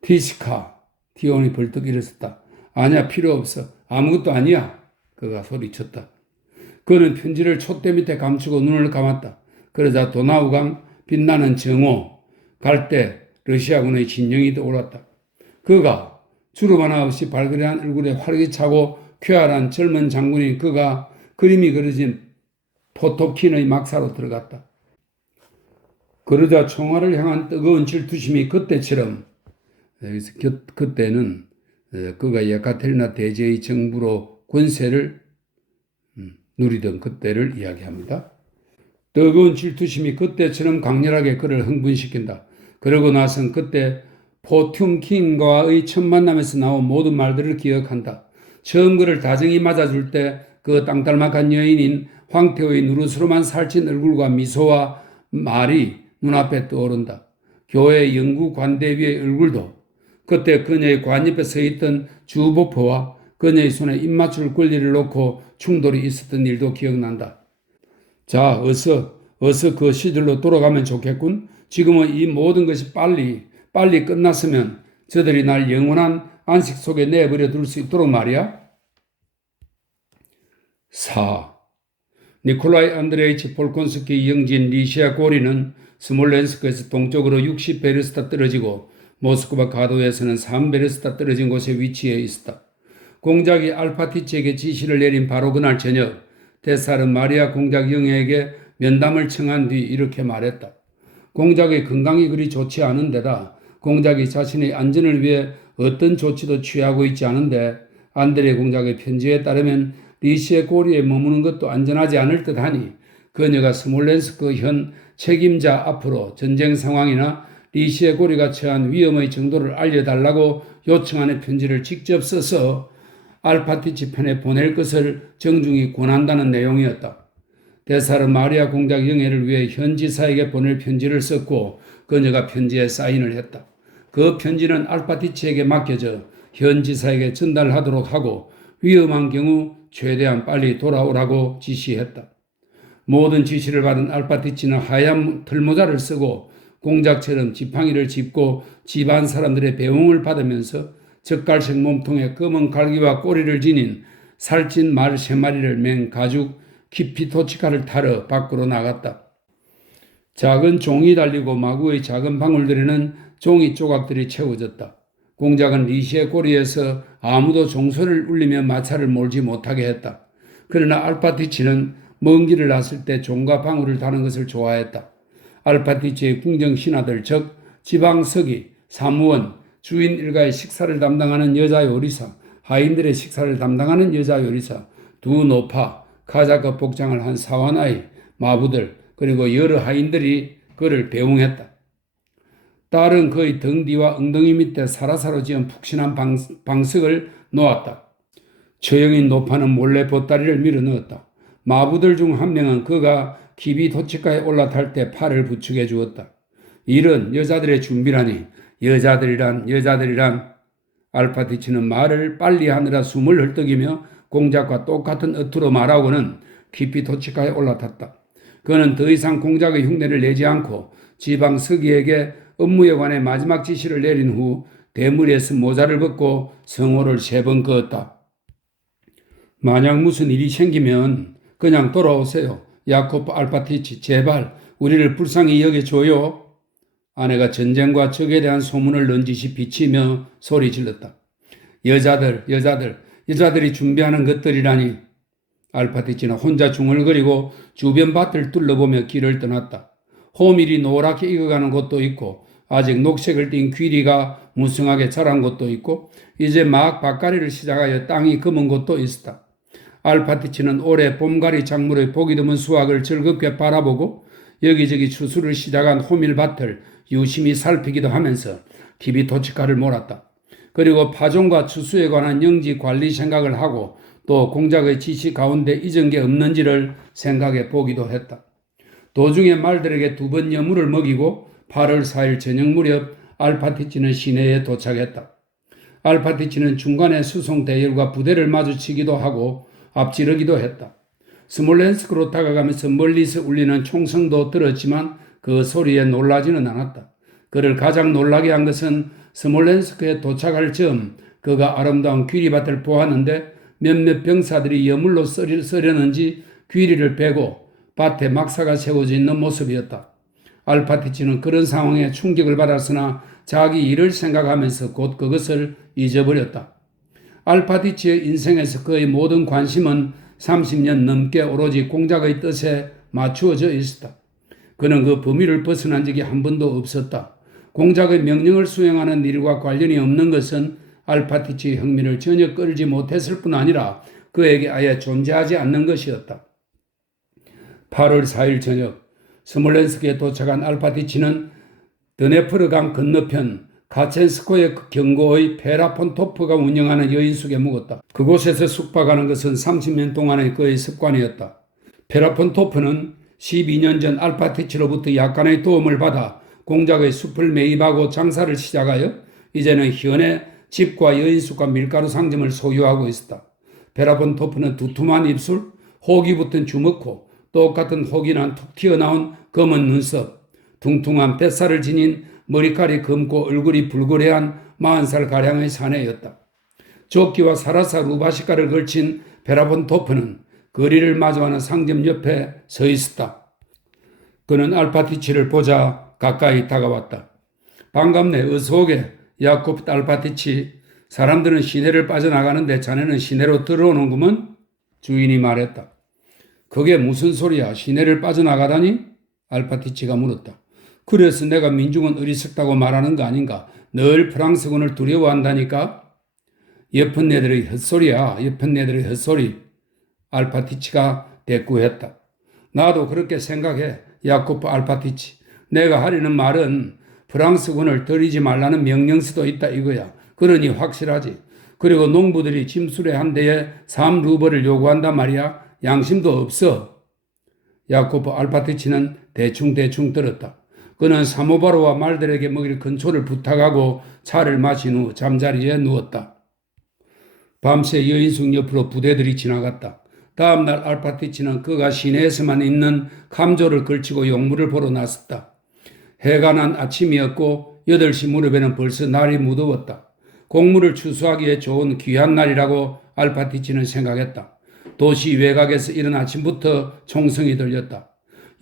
티시카, 디온이 벌떡 일어섰다. 아니야, 필요 없어. 아무것도 아니야. 그가 소리쳤다. 그는 편지를 촛대 밑에 감추고 눈을 감았다. 그러자 도나우강 빛나는 정오, 갈대 러시아군의 진영이 떠올랐다. 그가 주름 하나 없이 발그레한 얼굴에 활기차고 쾌활한 젊은 장군인 그가 그림이 그려진 포토킨의 막사로 들어갔다. 그러자 총알을 향한 뜨거운 질투심이 그때처럼, 여기서 그때는 그가 예카테리나 대제의 정부로 권세를 누리던 그때를 이야기합니다. 뜨거운 질투심이 그때처럼 강렬하게 그를 흥분시킨다. 그러고 나선 그때 포튠킨과의 첫 만남에서 나온 모든 말들을 기억한다. 처음 그를 다정히 맞아줄 때 그 땅딸막한 여인인 황태호의 누르스름한 살찐 얼굴과 미소와 말이 눈앞에 떠오른다. 교회 영구 관대비의 얼굴도, 그때 그녀의 관옆에 서 있던 주보포와 그녀의 손에 입맞출 권리를 놓고 충돌이 있었던 일도 기억난다. 자, 어서 그 시절로 돌아가면 좋겠군. 지금은 이 모든 것이 빨리 끝났으면 저들이 날 영원한 안식 속에 내버려 둘 수 있도록 말이야. 4. 니콜라이 안드레이치 폴콘스키 영진 리시아 고리는 스몰렌스크에서 동쪽으로 60베르스타 떨어지고 모스크바 가도에서는 3베르스타 떨어진 곳에 위치해 있었다. 공작이 알파티치에게 지시를 내린 바로 그날 저녁, 데살은 마리아 공작 영예에게 면담을 청한 뒤 이렇게 말했다. 공작의 건강이 그리 좋지 않은 데다 공작이 자신의 안전을 위해 어떤 조치도 취하고 있지 않은데 안드레 공작의 편지에 따르면 리시의 고리에 머무는 것도 안전하지 않을 듯하니 그녀가 스몰렌스크 현 책임자 앞으로 전쟁 상황이나 리시의 고리가 처한 위험의 정도를 알려달라고 요청하는 편지를 직접 써서 알파티치 편에 보낼 것을 정중히 권한다는 내용이었다. 데살은 마리아 공작 영예를 위해 현지사에게 보낼 편지를 썼고 그녀가 편지에 사인을 했다. 그 편지는 알파티치에게 맡겨져 현지사에게 전달하도록 하고 위험한 경우 최대한 빨리 돌아오라고 지시했다. 모든 지시를 받은 알파티치는 하얀 털모자를 쓰고 공작처럼 지팡이를 짚고 집안 사람들의 배웅을 받으면서 젓갈색 몸통에 검은 갈기와 꼬리를 지닌 살찐 말 3마리를 맨 가죽 키피토치카를 타러 밖으로 나갔다. 작은 종이 달리고 마구의 작은 방울들에는 종이 조각들이 채워졌다. 공작은 리시의 고리에서 아무도 종소리를 울리며 마차를 몰지 못하게 했다. 그러나 알파티치는 먼 길을 났을 때 종과 방울을 다는 것을 좋아했다. 알파티치의 궁정 신하들, 즉 지방서기, 사무원, 주인 일가의 식사를 담당하는 여자 요리사, 하인들의 식사를 담당하는 여자 요리사, 두 노파, 카자크 복장을 한 사완아이, 마부들, 그리고 여러 하인들이 그를 배웅했다. 딸은 그의 등 뒤와 엉덩이 밑에 사라사로 지은 푹신한 방석을 놓았다. 처형인 노파는 몰래 보따리를 밀어넣었다. 마부들 중 한 명은 그가 기비 도치가에 올라탈 때 팔을 부축해 주었다. 이런 여자들의 준비라니. 여자들이란 알파티치는 말을 빨리 하느라 숨을 헐떡이며 공작과 똑같은 어투로 말하고는 깊이 도치가에 올라탔다. 그는 더 이상 공작의 흉내를 내지 않고 지방 서기에게 업무에 관해 마지막 지시를 내린 후 대머리에서 모자를 벗고 성호를 3번 그었다. 만약 무슨 일이 생기면 그냥 돌아오세요. 야코프 알파티치, 제발 우리를 불쌍히 여겨줘요. 아내가 전쟁과 적에 대한 소문을 넌지시 비치며 소리 질렀다. 여자들이 준비하는 것들이라니. 알파티치는 혼자 중얼거리고 주변 밭을 둘러보며 길을 떠났다. 호밀이 노랗게 익어가는 곳도 있고 아직 녹색을 띤 귀리가 무성하게 자란 곳도 있고 이제 막 밭가리를 시작하여 땅이 검은 곳도 있었다. 알파티치는 올해 봄가리 작물의 보기 드문 수확을 즐겁게 바라보고 여기저기 추수를 시작한 호밀밭을 유심히 살피기도 하면서 깊이 도치가를 몰았다. 그리고 파종과 추수에 관한 영지 관리 생각을 하고 또 공작의 지시 가운데 잊은 게 없는지를 생각해 보기도 했다. 도중에 말들에게 2번 여물을 먹이고 8월 4일 저녁 무렵 알파티치는 시내에 도착했다. 알파티치는 중간에 수송 대열과 부대를 마주치기도 하고 앞지르기도 했다. 스몰렌스크로 다가가면서 멀리서 울리는 총성도 들었지만 그 소리에 놀라지는 않았다. 그를 가장 놀라게 한 것은 스몰렌스크에 도착할 즈음 그가 아름다운 귀리밭을 보았는데 몇몇 병사들이 여물로 썰려는지 귀리를 베고 밭에 막사가 세워져 있는 모습이었다. 알파티치는 그런 상황에 충격을 받았으나 자기 일을 생각하면서 곧 그것을 잊어버렸다. 알파티치의 인생에서 그의 모든 관심은 30년 넘게 오로지 공작의 뜻에 맞추어져 있었다. 그는 그 범위를 벗어난 적이 한 번도 없었다. 공작의 명령을 수행하는 일과 관련이 없는 것은 알파티치의 흥미를 전혀 끌지 못했을 뿐 아니라 그에게 아예 존재하지 않는 것이었다. 8월 4일 저녁 스몰렌스크에 도착한 알파티치는 드네프르강 건너편 가첸스코의 경고의 페라폰토프가 운영하는 여인숙에 묵었다. 그곳에서 숙박하는 것은 30년 동안의 그의 습관이었다. 페라폰토프는 12년 전 알파티치로부터 약간의 도움을 받아 공작의 숲을 매입하고 장사를 시작하여 이제는 현의 집과 여인숙과 밀가루 상점을 소유하고 있었다. 페라폰토프는 두툼한 입술, 혹이 붙은 주먹코, 똑같은 혹이 난 툭 튀어나온 검은 눈썹, 퉁퉁한 뱃살을 지닌 머리칼이 검고 얼굴이 불그레한 40살가량의 사내였다. 조끼와 사라사 루바시카를 걸친 페라폰토프는 거리를 마주하는 상점 옆에 서 있었다. 그는 알파티치를 보자 가까이 다가왔다. 반갑네, 어서 오게, 야코프 알파티치. 사람들은 시내를 빠져나가는데 자네는 시내로 들어오는구먼? 주인이 말했다. 그게 무슨 소리야? 시내를 빠져나가다니? 알파티치가 물었다. 그래서 내가 민중은 어리석다고 말하는 거 아닌가? 늘 프랑스군을 두려워한다니까? 예쁜 애들의 헛소리야. 예쁜 애들의 헛소리. 알파티치가 대꾸했다. 나도 그렇게 생각해. 야코프 알파티치. 내가 하려는 말은 프랑스군을 들이지 말라는 명령서도 있다 이거야. 그러니 확실하지. 그리고 농부들이 짐수레 한 대에 3루버를 요구한단 말이야. 양심도 없어. 야코프 알파티치는 대충 들었다. 그는 사모바로와 말들에게 먹일 근초를 부탁하고 차를 마신 후 잠자리에 누웠다. 밤새 여인숙 옆으로 부대들이 지나갔다. 다음날 알파티치는 그가 시내에서만 있는 감조를 걸치고 용무를 보러 나섰다. 해가 난 아침이었고 8시 무렵에는 벌써 날이 무더웠다. 곡물을 추수하기에 좋은 귀한 날이라고 알파티치는 생각했다. 도시 외곽에서 이른 아침부터 총성이 들렸다.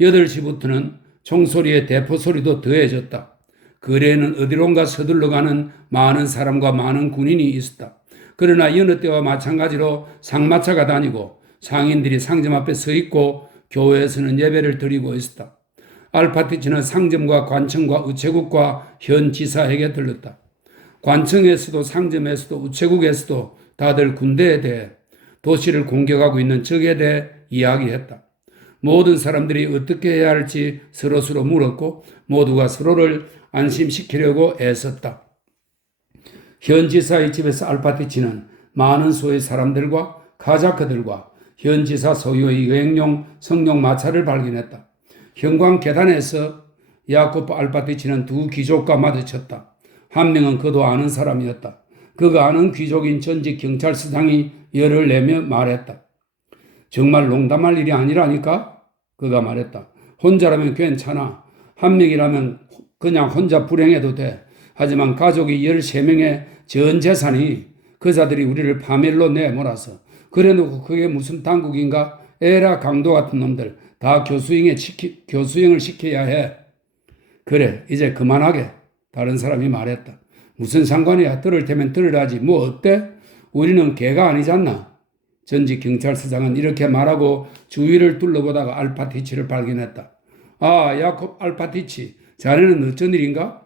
8시부터는 총소리에 대포소리도 더해졌다. 거리에는 어디론가 서둘러가는 많은 사람과 많은 군인이 있었다. 그러나 여느 때와 마찬가지로 상마차가 다니고 상인들이 상점 앞에 서 있고 교회에서는 예배를 드리고 있었다. 알파티치는 상점과 관청과 우체국과 현 지사에게 들렀다. 관청에서도 상점에서도 우체국에서도 다들 군대에 대해 도시를 공격하고 있는 적에 대해 이야기했다. 모든 사람들이 어떻게 해야 할지 서로서로 물었고 모두가 서로를 안심시키려고 애썼다. 현 지사의 집에서 알파티치는 많은 수의 사람들과 카자크들과 현 지사 소유의 여행용 성룡 마차를 발견했다. 현관 계단에서 야코프 알파티치는 두 귀족과 마주쳤다. 한 명은 그도 아는 사람이었다. 그가 아는 귀족인 전직 경찰서장이 열을 내며 말했다. 정말 농담할 일이 아니라니까? 그가 말했다. 혼자라면 괜찮아. 한 명이라면 그냥 혼자 불행해도 돼. 하지만 가족이 13명의 전 재산이 그자들이 우리를 파멸로 내몰아서 그래놓고 그게 무슨 당국인가? 에라 강도 같은 놈들 다 교수형을 시켜야 해. 그래 이제 그만하게. 다른 사람이 말했다. 무슨 상관이야. 들을 테면 들으라지. 뭐 어때? 우리는 개가 아니잖나. 전직 경찰서장은 이렇게 말하고 주위를 둘러보다가 알파티치를 발견했다. 아, 야콥 알파티치. 자네는 어쩐 일인가?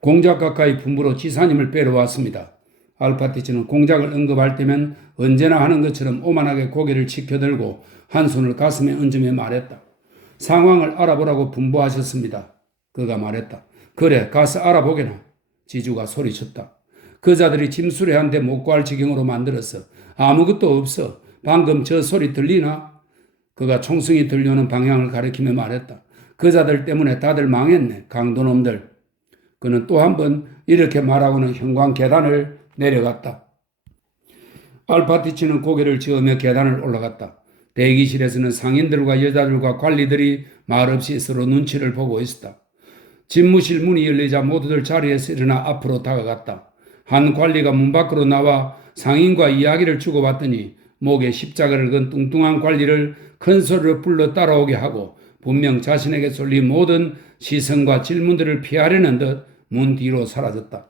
공작 가까이 품부로 지사님을 빼러 왔습니다. 알파티치는 공작을 언급할 때면 언제나 하는 것처럼 오만하게 고개를 치켜들고 한 손을 가슴에 얹으며 말했다. 상황을 알아보라고 분부하셨습니다. 그가 말했다. 그래 가서 알아보게나. 지주가 소리쳤다. 그자들이 짐수레한테 못 구할 지경으로 만들었어. 아무것도 없어. 방금 저 소리 들리나? 그가 총성이 들려오는 방향을 가리키며 말했다. 그자들 때문에 다들 망했네. 강도놈들. 그는 또 한 번 이렇게 말하고는 현관 계단을 내려갔다. 알파티치는 고개를 저으며 계단을 올라갔다. 대기실에서는 상인들과 여자들과 관리들이 말없이 서로 눈치를 보고 있었다. 집무실 문이 열리자 모두들 자리에서 일어나 앞으로 다가갔다. 한 관리가 문 밖으로 나와 상인과 이야기를 주고받더니 목에 십자가를 건 뚱뚱한 관리를 큰 소리로 불러 따라오게 하고 분명 자신에게 쏠린 모든 시선과 질문들을 피하려는 듯 문 뒤로 사라졌다.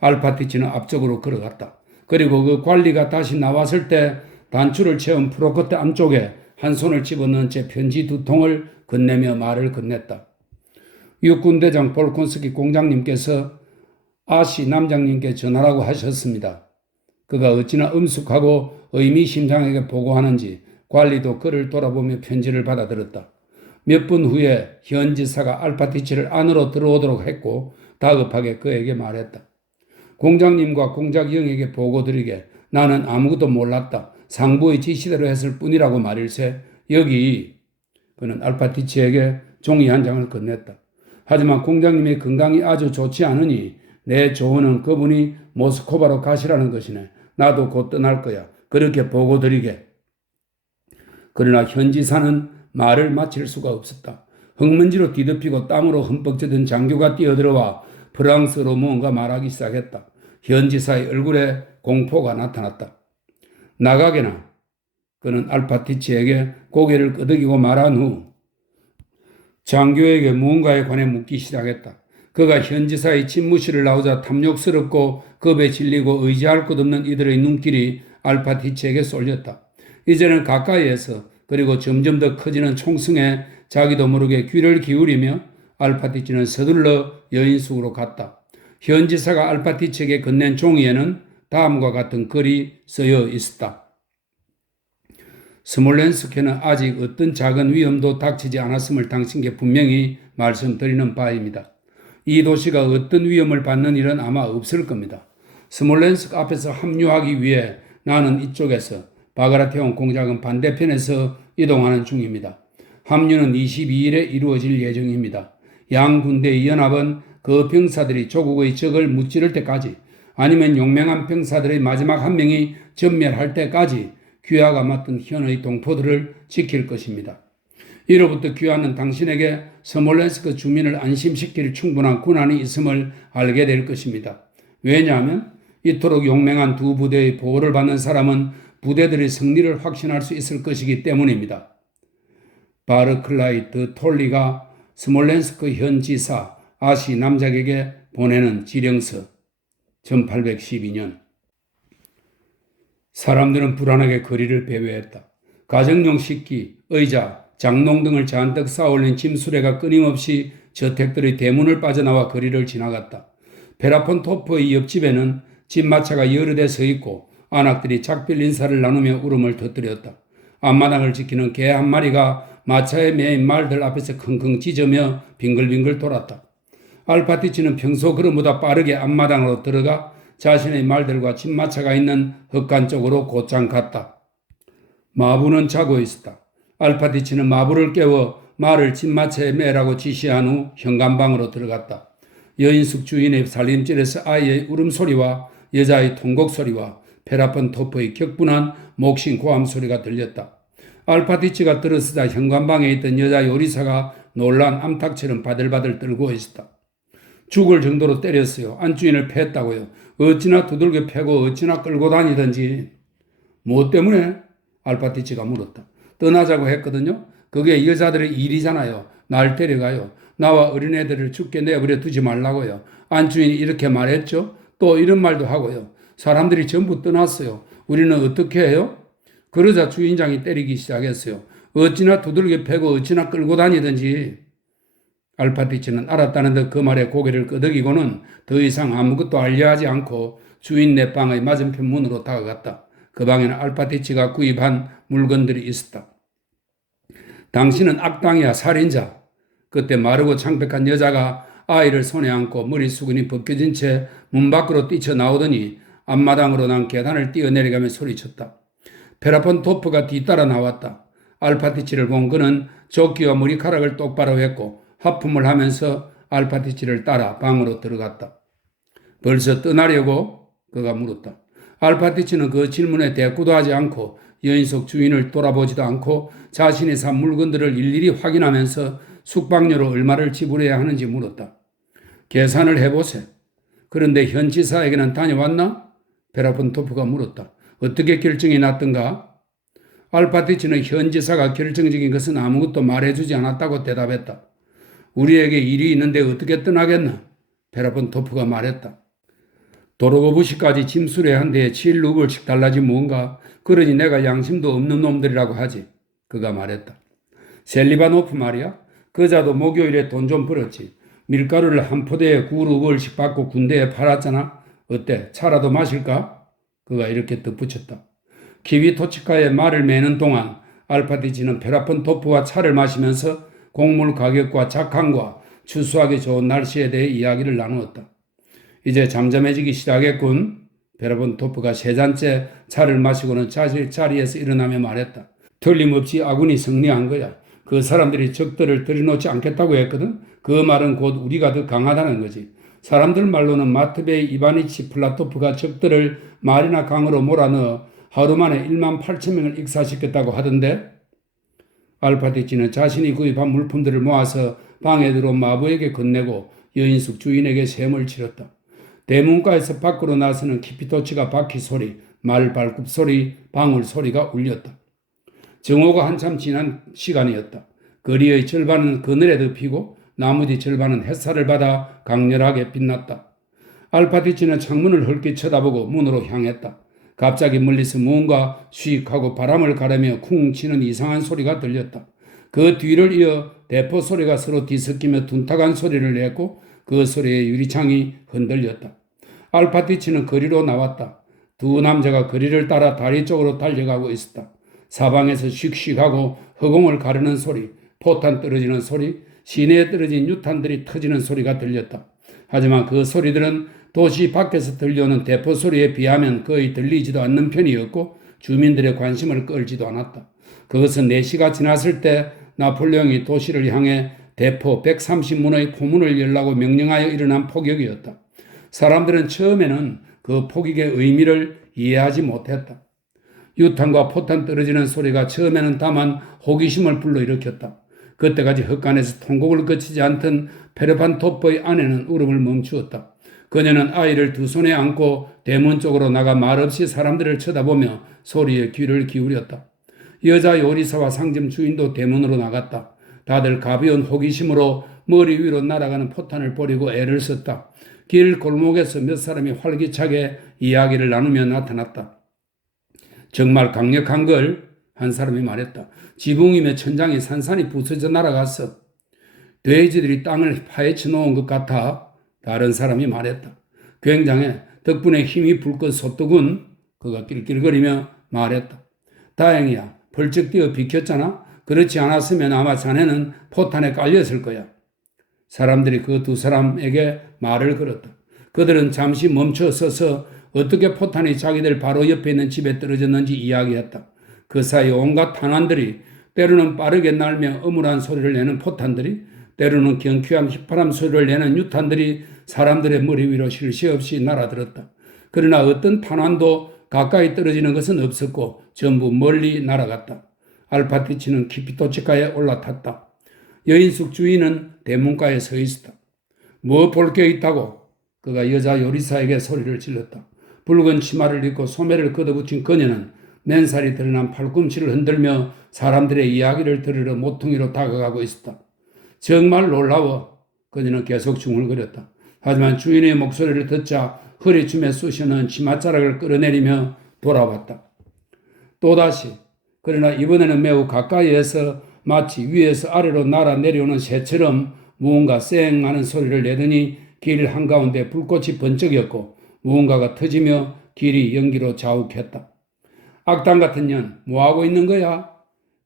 알파티치는 앞쪽으로 걸어갔다. 그리고 그 관리가 다시 나왔을 때 단추를 채운 프로코트 안쪽에 한 손을 집어넣은 채 편지 2통을 건네며 말을 건넸다. 육군대장 볼콘스키 공장님께서 아시 남장님께 전하라고 하셨습니다. 그가 어찌나 엄숙하고 의미심장하게 보고하는지 관리도 그를 돌아보며 편지를 받아들었다. 몇 분 후에 현 지사가 알파티치를 안으로 들어오도록 했고 다급하게 그에게 말했다. 공장님과 공작형에게 보고드리게 나는 아무것도 몰랐다. 상부의 지시대로 했을 뿐이라고 말일세. 여기 그는 알파티치에게 종이 한 장을 건넸다. 하지만 공장님의 건강이 아주 좋지 않으니 내 조언은 그분이 모스코바로 가시라는 것이네. 나도 곧 떠날 거야. 그렇게 보고드리게. 그러나 현지사는 말을 마칠 수가 없었다. 흙먼지로 뒤덮이고 땀으로 흠뻑 젖은 장교가 뛰어들어와 프랑스어로 무언가 말하기 시작했다. 현지사의 얼굴에 공포가 나타났다. 나가게나. 그는 알파티치에게 고개를 끄덕이고 말한 후 장교에게 무언가에 관해 묻기 시작했다. 그가 현지사의 집무실을 나오자 탐욕스럽고 겁에 질리고 의지할 것 없는 이들의 눈길이 알파티치에게 쏠렸다. 이제는 가까이에서 그리고 점점 더 커지는 총성에 자기도 모르게 귀를 기울이며 알파티치는 서둘러 여인 속으로 갔다. 현지사가 알파티치에게 건넨 종이에는 다음과 같은 글이 쓰여 있었다. 스몰렌스크는 아직 어떤 작은 위험도 닥치지 않았음을 당신께 분명히 말씀드리는 바입니다. 이 도시가 어떤 위험을 받는 일은 아마 없을 겁니다. 스몰렌스크 앞에서 합류하기 위해 나는 이쪽에서 바그라테온 공작은 반대편에서 이동하는 중입니다. 합류는 22일에 이루어질 예정입니다. 양 군대의 연합은 그 병사들이 조국의 적을 무찌를 때까지 아니면 용맹한 병사들의 마지막 한 명이 전멸할 때까지 귀하가 맡은 현의 동포들을 지킬 것입니다. 이로부터 귀하는 당신에게 스몰렌스크 주민을 안심시킬 충분한 권한이 있음을 알게 될 것입니다. 왜냐하면 이토록 용맹한 두 부대의 보호를 받는 사람은 부대들의 승리를 확신할 수 있을 것이기 때문입니다. 바르클라이 드 톨리가 스몰렌스크 현 지사 아시 남작에게 보내는 지령서 1812년. 사람들은 불안하게 거리를 배회했다. 가정용 식기, 의자, 장롱 등을 잔뜩 쌓아올린 짐수레가 끊임없이 저택들의 대문을 빠져나와 거리를 지나갔다. 베라폰토프의 옆집에는 집마차가 여러 대 서 있고 안악들이 작별 인사를 나누며 울음을 터뜨렸다. 앞마당을 지키는 개 한 마리가 마차에 매인 말들 앞에서 킁킁 짖으며 빙글빙글 돌았다. 알파티치는 평소 그릇보다 빠르게 앞마당으로 들어가 자신의 말들과 집마차가 있는 헛간 쪽으로 곧장 갔다. 마부는 자고 있었다. 알파티치는 마부를 깨워 말을 집마차에 매라고 지시한 후 현관방으로 들어갔다. 여인숙 주인의 살림집에서 아이의 울음소리와 여자의 통곡소리와 페라펀토프의 격분한 목신 고함 소리가 들렸다. 알파티치가 들어서자 현관방에 있던 여자 요리사가 놀란 암탉처럼 바들바들 떨고 있었다. 죽을 정도로 때렸어요. 안주인을 패했다고요. 어찌나 두들겨 패고 어찌나 끌고 다니든지. 뭐 때문에? 알파티치가 물었다. 떠나자고 했거든요. 그게 여자들의 일이잖아요. 날 데려가요. 나와 어린애들을 죽게 내버려 두지 말라고요. 안주인이 이렇게 말했죠. 또 이런 말도 하고요. 사람들이 전부 떠났어요. 우리는 어떻게 해요? 그러자 주인장이 때리기 시작했어요. 어찌나 두들겨 패고 어찌나 끌고 다니든지. 알파티치는 알았다는 듯 그 말에 고개를 끄덕이고는 더 이상 아무것도 알려하지 않고 주인네 방의 맞은편 문으로 다가갔다. 그 방에는 알파티치가 구입한 물건들이 있었다. 당신은 악당이야, 살인자. 그때 마르고 창백한 여자가 아이를 손에 안고 머리 수건이 벗겨진 채 문 밖으로 뛰쳐나오더니 앞마당으로 난 계단을 뛰어내려가며 소리쳤다. 페라폰토프가 뒤따라 나왔다. 알파티치를 본 그는 조끼와 머리카락을 똑바로 했고 하품을 하면서 알파티치를 따라 방으로 들어갔다. 벌써 떠나려고? 그가 물었다. 알파티치는 그 질문에 대꾸도 하지 않고 여인숙 주인을 돌아보지도 않고 자신이 산 물건들을 일일이 확인하면서 숙박료로 얼마를 지불해야 하는지 물었다. 계산을 해보세. 그런데 현 지사에게는 다녀왔나? 페라폰토프가 물었다. 어떻게 결정이 났던가? 알파티치는 현 지사가 결정적인 것은 아무것도 말해주지 않았다고 대답했다. 우리에게 일이 있는데 어떻게 떠나겠나? 페라폰토프가 말했다. 도로고부시까지 짐 수레한 데에 7루블씩 달라지 뭔가. 그러니 내가 양심도 없는 놈들이라고 하지. 그가 말했다. 셀리바노프 말이야? 그자도 목요일에 돈 좀 벌었지. 밀가루를 한 포대에 9루블씩 받고 군대에 팔았잖아. 어때? 차라도 마실까? 그가 이렇게 덧붙였다. 키위토치카에 말을 매는 동안 알파티치는 페라폰토프와 차를 마시면서 곡물 가격과 작황과 추수하기 좋은 날씨에 대해 이야기를 나누었다. 이제 잠잠해지기 시작했군. 페라폰토프가 세 잔째 차를 마시고는 자리에서 일어나며 말했다. 틀림없이 아군이 승리한 거야. 그 사람들이 적들을 들여놓지 않겠다고 했거든. 그 말은 곧 우리가 더 강하다는 거지. 사람들 말로는 마트베이 이바니치 플라토프가 적들을 말이나 강으로 몰아넣어 하루 만에 1만 8천 명을 익사시켰다고 하던데. 알파티치는 자신이 구입한 물품들을 모아서 방에 들어온 마부에게 건네고 여인숙 주인에게 셈을 치렀다. 대문가에서 밖으로 나서는 키피토치가 바퀴 소리, 말 발굽 소리, 방울 소리가 울렸다. 정오가 한참 지난 시간이었다. 거리의 절반은 그늘에 덮이고 나머지 절반은 햇살을 받아 강렬하게 빛났다. 알파티치는 창문을 헐기 쳐다보고 문으로 향했다. 갑자기 멀리서 무언가 휙하고 바람을 가르며 쿵 치는 이상한 소리가 들렸다. 그 뒤를 이어 대포 소리가 서로 뒤섞이며 둔탁한 소리를 냈고 그 소리에 유리창이 흔들렸다. 알파티치는 거리로 나왔다. 두 남자가 거리를 따라 다리 쪽으로 달려가고 있었다. 사방에서 씩씩하고 허공을 가르는 소리, 포탄 떨어지는 소리, 시내에 떨어진 유탄들이 터지는 소리가 들렸다. 하지만 그 소리들은 도시 밖에서 들려오는 대포 소리에 비하면 거의 들리지도 않는 편이었고 주민들의 관심을 끌지도 않았다. 그것은 4시가 지났을 때 나폴레옹이 도시를 향해 대포 130문의 포문을 열라고 명령하여 일어난 폭격이었다. 사람들은 처음에는 그 폭격의 의미를 이해하지 못했다. 유탄과 포탄 떨어지는 소리가 처음에는 다만 호기심을 불러일으켰다. 그때까지 헛간에서 통곡을 거치지 않던 페르판토프의 아내는 울음을 멈추었다. 그녀는 아이를 두 손에 안고 대문 쪽으로 나가 말없이 사람들을 쳐다보며 소리에 귀를 기울였다. 여자 요리사와 상점 주인도 대문으로 나갔다. 다들 가벼운 호기심으로 머리 위로 날아가는 포탄을 버리고 애를 썼다. 길 골목에서 몇 사람이 활기차게 이야기를 나누며 나타났다. 정말 강력한 걸? 한 사람이 말했다. 지붕이며 천장이 산산이 부서져 날아갔어. 돼지들이 땅을 파헤쳐 놓은 것 같아. 다른 사람이 말했다. 굉장해. 덕분에 힘이 불끈 솟더군. 그가 낄낄거리며 말했다. 다행이야. 벌쩍 뛰어 비켰잖아. 그렇지 않았으면 아마 자네는 포탄에 깔렸을 거야. 사람들이 그 두 사람에게 말을 걸었다. 그들은 잠시 멈춰 서서 어떻게 포탄이 자기들 바로 옆에 있는 집에 떨어졌는지 이야기했다. 그 사이 온갖 탄환들이, 때로는 빠르게 날며 어물한 소리를 내는 포탄들이, 때로는 경쾌한 휘파람 소리를 내는 유탄들이 사람들의 머리 위로 쉴 새 없이 날아들었다. 그러나 어떤 탄환도 가까이 떨어지는 것은 없었고 전부 멀리 날아갔다. 알파티치는 키피토치카에 올라탔다. 여인숙 주인은 대문가에 서 있었다. 뭐 볼 게 있다고? 그가 여자 요리사에게 소리를 질렀다. 붉은 치마를 입고 소매를 걷어붙인 그녀는 맨살이 드러난 팔꿈치를 흔들며 사람들의 이야기를 들으러 모퉁이로 다가가고 있었다. 정말 놀라워. 그녀는 계속 중얼거렸다. 하지만 주인의 목소리를 듣자 허리춤에 쑤시는 치맛자락을 끌어내리며 돌아왔다. 또다시, 그러나 이번에는 매우 가까이에서 마치 위에서 아래로 날아 내려오는 새처럼 무언가 쌩 하는 소리를 내더니 길 한가운데 불꽃이 번쩍였고 무언가가 터지며 길이 연기로 자욱했다. 악당 같은 년, 뭐하고 있는 거야?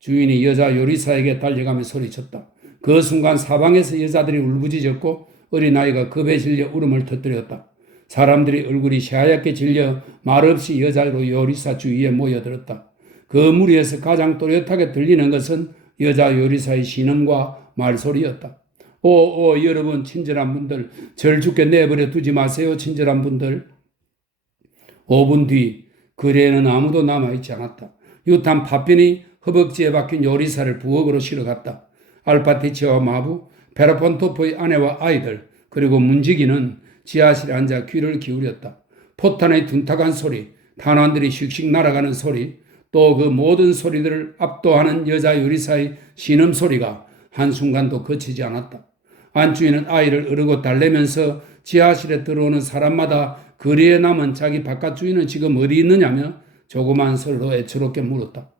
주인이 여자 요리사에게 달려가며 소리쳤다. 그 순간 사방에서 여자들이 울부짖었고 어린아이가 겁에 질려 울음을 터뜨렸다. 사람들이 얼굴이 새하얗게 질려 말없이 여자 요리사 주위에 모여들었다. 그 무리에서 가장 또렷하게 들리는 것은 여자 요리사의 신음과 말소리였다. 오, 여러분, 친절한 분들, 절 죽게 내버려 두지 마세요, 친절한 분들. 5분 뒤 거리에는 아무도 남아있지 않았다. 유탄 파편이 허벅지에 박힌 요리사를 부엌으로 실어갔다. 알파티치와 마부, 페라폰토프의 아내와 아이들, 그리고 문지기는 지하실에 앉아 귀를 기울였다. 포탄의 둔탁한 소리, 탄환들이 슉슉 날아가는 소리, 또 그 모든 소리들을 압도하는 여자 요리사의 신음소리가 한순간도 그치지 않았다. 안주인은 아이를 어르고 달래면서 지하실에 들어오는 사람마다 거리에 남은 자기 바깥 주인은 지금 어디 있느냐며 조그만 소리로 애처롭게 물었다.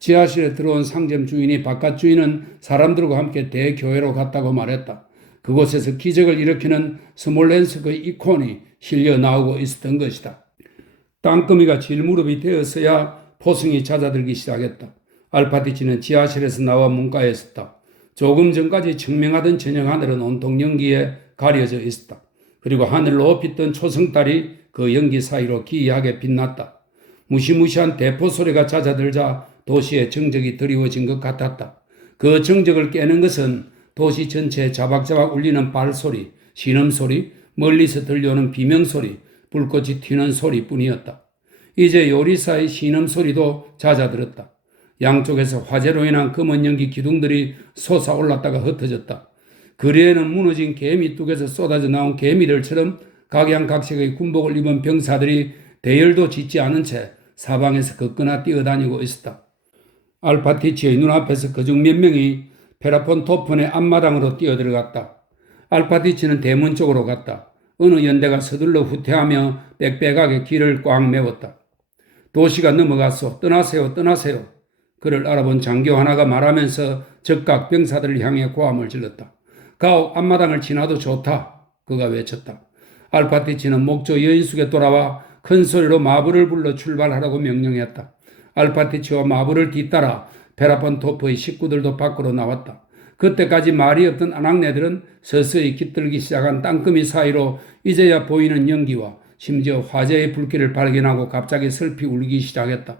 지하실에 들어온 상점 주인이 바깥 주인은 사람들과 함께 대교회로 갔다고 말했다. 그곳에서 기적을 일으키는 스몰렌스크의 이콘이 실려 나오고 있었던 것이다. 땅거미가 질무렵이 되었어야 포승이 잦아들기 시작했다. 알파티치는 지하실에서 나와 문가에 섰다. 조금 전까지 청명하던 저녁 하늘은 온통 연기에 가려져 있었다. 그리고 하늘 높이 뜬 초승달이 그 연기 사이로 기이하게 빛났다. 무시무시한 대포 소리가 잦아들자 도시의 정적이 드리워진 것 같았다. 그 정적을 깨는 것은 도시 전체에 자박자박 울리는 발소리, 신음소리, 멀리서 들려오는 비명소리, 불꽃이 튀는 소리뿐이었다. 이제 요리사의 신음소리도 잦아들었다. 양쪽에서 화재로 인한 검은 연기 기둥들이 솟아올랐다가 흩어졌다. 거리에는 무너진 개미 뚝에서 쏟아져 나온 개미들처럼 각양각색의 군복을 입은 병사들이 대열도 짓지 않은 채 사방에서 거끄나 뛰어다니고 있었다. 알파티치의 눈앞에서 그중 몇 명이 페라폰토폰의 앞마당으로 뛰어들어갔다. 알파티치는 대문 쪽으로 갔다. 어느 연대가 서둘러 후퇴하며 빽빽하게 길을 꽉 메웠다. 도시가 넘어갔소. 떠나세요. 떠나세요. 그를 알아본 장교 하나가 말하면서 적각 병사들을 향해 고함을 질렀다. 가옥 앞마당을 지나도 좋다. 그가 외쳤다. 알파티치는 목조 여인숙에 돌아와 큰 소리로 마부를 불러 출발하라고 명령했다. 알파티치와 마부를 뒤따라 페라폰토프의 식구들도 밖으로 나왔다. 그때까지 말이 없던 아낙네들은 서서히 깃들기 시작한 땅거미 사이로 이제야 보이는 연기와 심지어 화재의 불길을 발견하고 갑자기 슬피 울기 시작했다.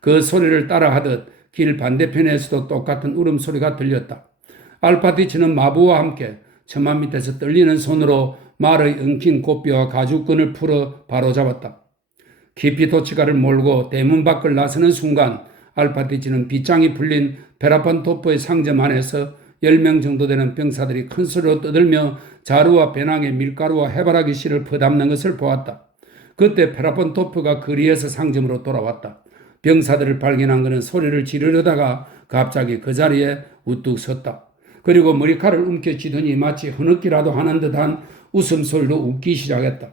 그 소리를 따라하듯 길 반대편에서도 똑같은 울음소리가 들렸다. 알파티치는 마부와 함께 처마 밑에서 떨리는 손으로 말의 엉킨 고삐와 가죽끈을 풀어 바로잡았다. 키피토치카를 몰고 대문 밖을 나서는 순간 알파티치는 빗장이 풀린 페라폰토프의 상점 안에서 10명 정도 되는 병사들이 큰 소리로 떠들며 자루와 배낭에 밀가루와 해바라기 씨를 퍼담는 것을 보았다. 그때 페라폰토프가 거리에서 상점으로 돌아왔다. 병사들을 발견한 그는 소리를 지르려다가 갑자기 그 자리에 우뚝 섰다. 그리고 머리칼을 움켜쥐더니 마치 흐느끼라도 하는 듯한 웃음소리로 웃기 시작했다.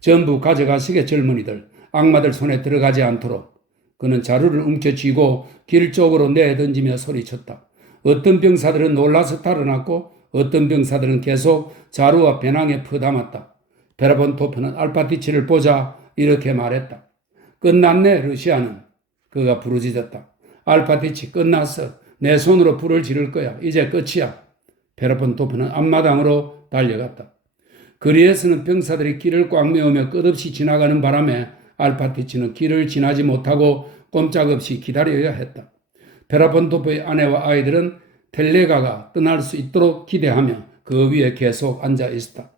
전부 가져가시게 젊은이들, 악마들 손에 들어가지 않도록. 그는 자루를 움켜쥐고 길 쪽으로 내던지며 소리쳤다. 어떤 병사들은 놀라서 달아났고 어떤 병사들은 계속 자루와 배낭에 퍼담았다. 페라폰토프는 알파티치를 보자 이렇게 말했다. 끝났네, 러시아는. 그가 부르짖었다. 알파티치, 끝났어. 내 손으로 불을 지를 거야. 이제 끝이야. 페라폰토프는 앞마당으로 달려갔다. 거리에서는 병사들이 길을 꽉 메우며 끝없이 지나가는 바람에 알파티치는 길을 지나지 못하고 꼼짝없이 기다려야 했다. 페라폰토프의 아내와 아이들은 텔레가가 떠날 수 있도록 기대하며 그 위에 계속 앉아 있었다.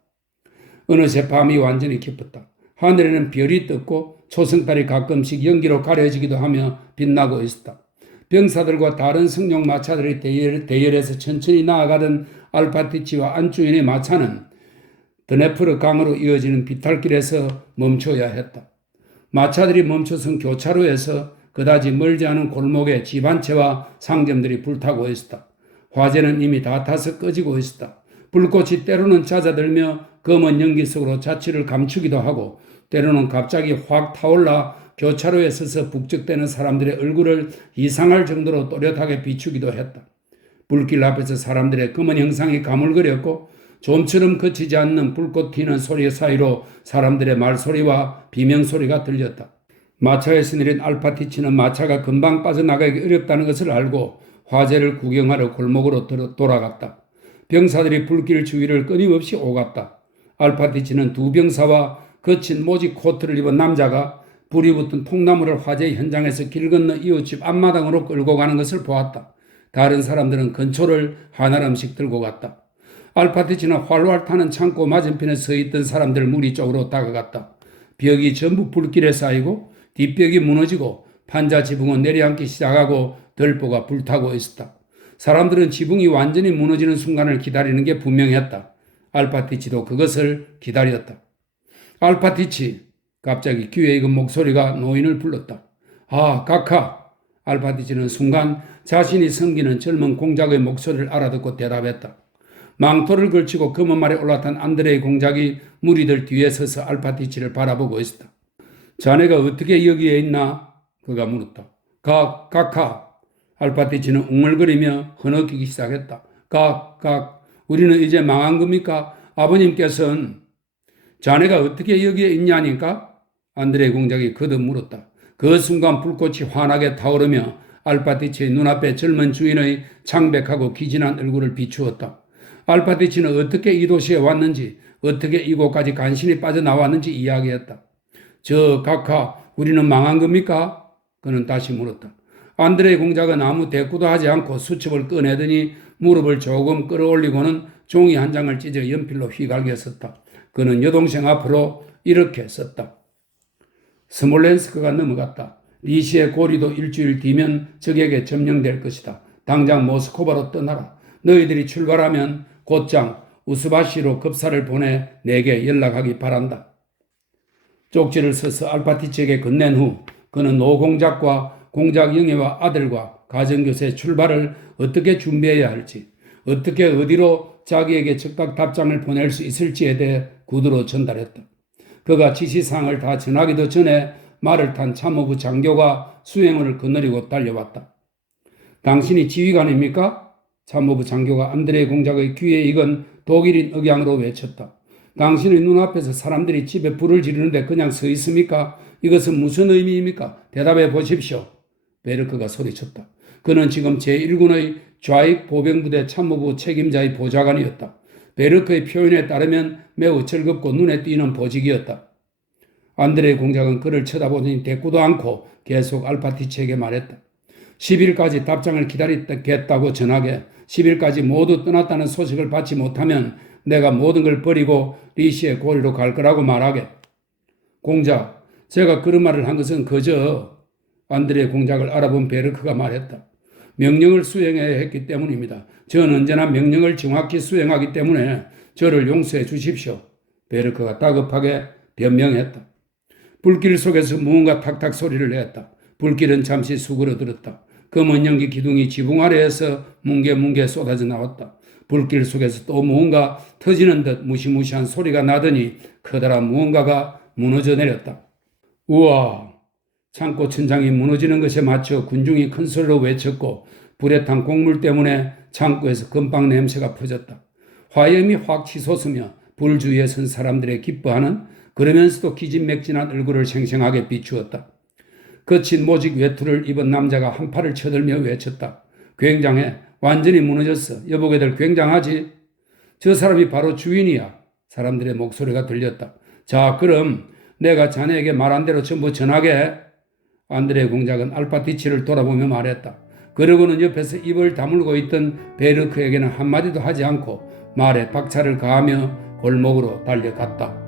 어느새 밤이 완전히 깊었다. 하늘에는 별이 떴고 초승달이 가끔씩 연기로 가려지기도 하며 빛나고 있었다. 병사들과 다른 승용 마차들이 대열해서 천천히 나아가던 알파티치와 안주인의 마차는 드네프르 강으로 이어지는 비탈길에서 멈춰야 했다. 마차들이 멈춰선 교차로에서 그다지 멀지 않은 골목에 집 한 채와 상점들이 불타고 있었다. 화재는 이미 다 타서 꺼지고 있었다. 불꽃이 때로는 잦아들며 검은 연기 속으로 자취를 감추기도 하고 때로는 갑자기 확 타올라 교차로에 서서 북적대는 사람들의 얼굴을 이상할 정도로 또렷하게 비추기도 했다. 불길 앞에서 사람들의 검은 형상이 가물거렸고 좀처럼 그치지 않는 불꽃 튀는 소리 사이로 사람들의 말소리와 비명소리가 들렸다. 마차에서 내린 알파티치는 마차가 금방 빠져나가기 어렵다는 것을 알고 화재를 구경하러 골목으로 돌아갔다. 병사들이 불길 주위를 끊임없이 오갔다. 알파티치는 두 병사와 거친 모직 코트를 입은 남자가 불이 붙은 통나무를 화재 현장에서 길 건너 이웃집 앞마당으로 끌고 가는 것을 보았다. 다른 사람들은 건초를 한아름씩 들고 갔다. 알파티치는 활활 타는 창고 맞은편에 서 있던 사람들 무리 쪽으로 다가갔다. 벽이 전부 불길에 쌓이고 뒷벽이 무너지고 판자 지붕은 내려앉기 시작하고 덜보가 불타고 있었다. 사람들은 지붕이 완전히 무너지는 순간을 기다리는 게 분명했다. 알파티치도 그것을 기다렸다. 알파티치! 갑자기 귀에 익은 목소리가 노인을 불렀다. 아, 카카! 알파티치는 순간 자신이 섬기는 젊은 공작의 목소리를 알아듣고 대답했다. 망토를 걸치고 검은 말에 올라탄 안드레이 공작이 무리들 뒤에 서서 알파티치를 바라보고 있었다. 자네가 어떻게 여기에 있나? 그가 물었다. 카카! 알파티치는 웅얼거리며 흐느끼기 시작했다. 우리는 이제 망한 겁니까? 아버님께서는 자네가 어떻게 여기에 있냐니까? 안드레이 공작이 거듭 물었다. 그 순간 불꽃이 환하게 타오르며 알파티치의 눈앞에 젊은 주인의 창백하고 기진한 얼굴을 비추었다. 알파티치는 어떻게 이 도시에 왔는지, 어떻게 이곳까지 간신히 빠져나왔는지 이야기했다. 카카, 우리는 망한 겁니까? 그는 다시 물었다. 안드레이 공작은 아무 대꾸도 하지 않고 수첩을 꺼내더니 무릎을 조금 끌어올리고는 종이 한 장을 찢어 연필로 휘갈겨 썼다. 그는 여동생 앞으로 이렇게 썼다. 스몰렌스크가 넘어갔다. 리시의 고리도 일주일 뒤면 적에게 점령될 것이다. 당장 모스크바로 떠나라. 너희들이 출발하면 곧장 우스바시로 급사를 보내 내게 연락하기 바란다. 쪽지를 써서 알파티치에게 건넨 후 그는 노공작과 공작 영예와 아들과 가정교사의 출발을 어떻게 준비해야 할지, 어떻게 어디로 자기에게 즉각 답장을 보낼 수 있을지에 대해 구두로 전달했다. 그가 지시사항을 다 전하기도 전에 말을 탄 참모부 장교가 수행원을 거느리고 달려왔다. 당신이 지휘관입니까? 참모부 장교가 안드레이 공작의 귀에 익은 독일인 억양으로 외쳤다. 당신의 눈앞에서 사람들이 집에 불을 지르는데 그냥 서 있습니까? 이것은 무슨 의미입니까? 대답해 보십시오. 베르크가 소리쳤다. 그는 지금 제1군의 좌익 보병부대 참모부 책임자의 보좌관이었다. 베르크의 표현에 따르면 매우 즐겁고 눈에 띄는 보직이었다. 안드레이 공작은 그를 쳐다보더니 대꾸도 않고 계속 알파티치에게 말했다. 10일까지 답장을 기다리겠다고 전하게 10일까지 모두 떠났다는 소식을 받지 못하면 내가 모든 걸 버리고 리시의 고리로 갈 거라고 말하게. 공작, 제가 그런 말을 한 것은 그저 안드레이 공작을 알아본 베르크가 말했다. 명령을 수행해야 했기 때문입니다. 저는 언제나 명령을 정확히 수행하기 때문에 저를 용서해 주십시오. 베르크가 다급하게 변명했다. 불길 속에서 무언가 탁탁 소리를 냈다. 불길은 잠시 수그러들었다. 검은 연기 기둥이 지붕 아래에서 뭉게뭉게 쏟아져 나왔다. 불길 속에서 또 무언가 터지는 듯 무시무시한 소리가 나더니 커다란 무언가가 무너져 내렸다. 우와! 창고 천장이 무너지는 것에 맞춰 군중이 큰 소리로 외쳤고 불에 탄 곡물 때문에 창고에서 금방 냄새가 퍼졌다. 화염이 확 치솟으며 불 주위에 선 사람들의 기뻐하는 그러면서도 기진맥진한 얼굴을 생생하게 비추었다. 거친 모직 외투를 입은 남자가 한 팔을 쳐들며 외쳤다. 굉장해. 완전히 무너졌어. 여보게들 굉장하지? 저 사람이 바로 주인이야. 사람들의 목소리가 들렸다. 자, 그럼 내가 자네에게 말한 대로 전부 전하게. 안드레 공작은 알파티치를 돌아보며 말했다. 그러고는 옆에서 입을 다물고 있던 베르크에게는 한마디도 하지 않고 말에 박차를 가하며 골목으로 달려갔다.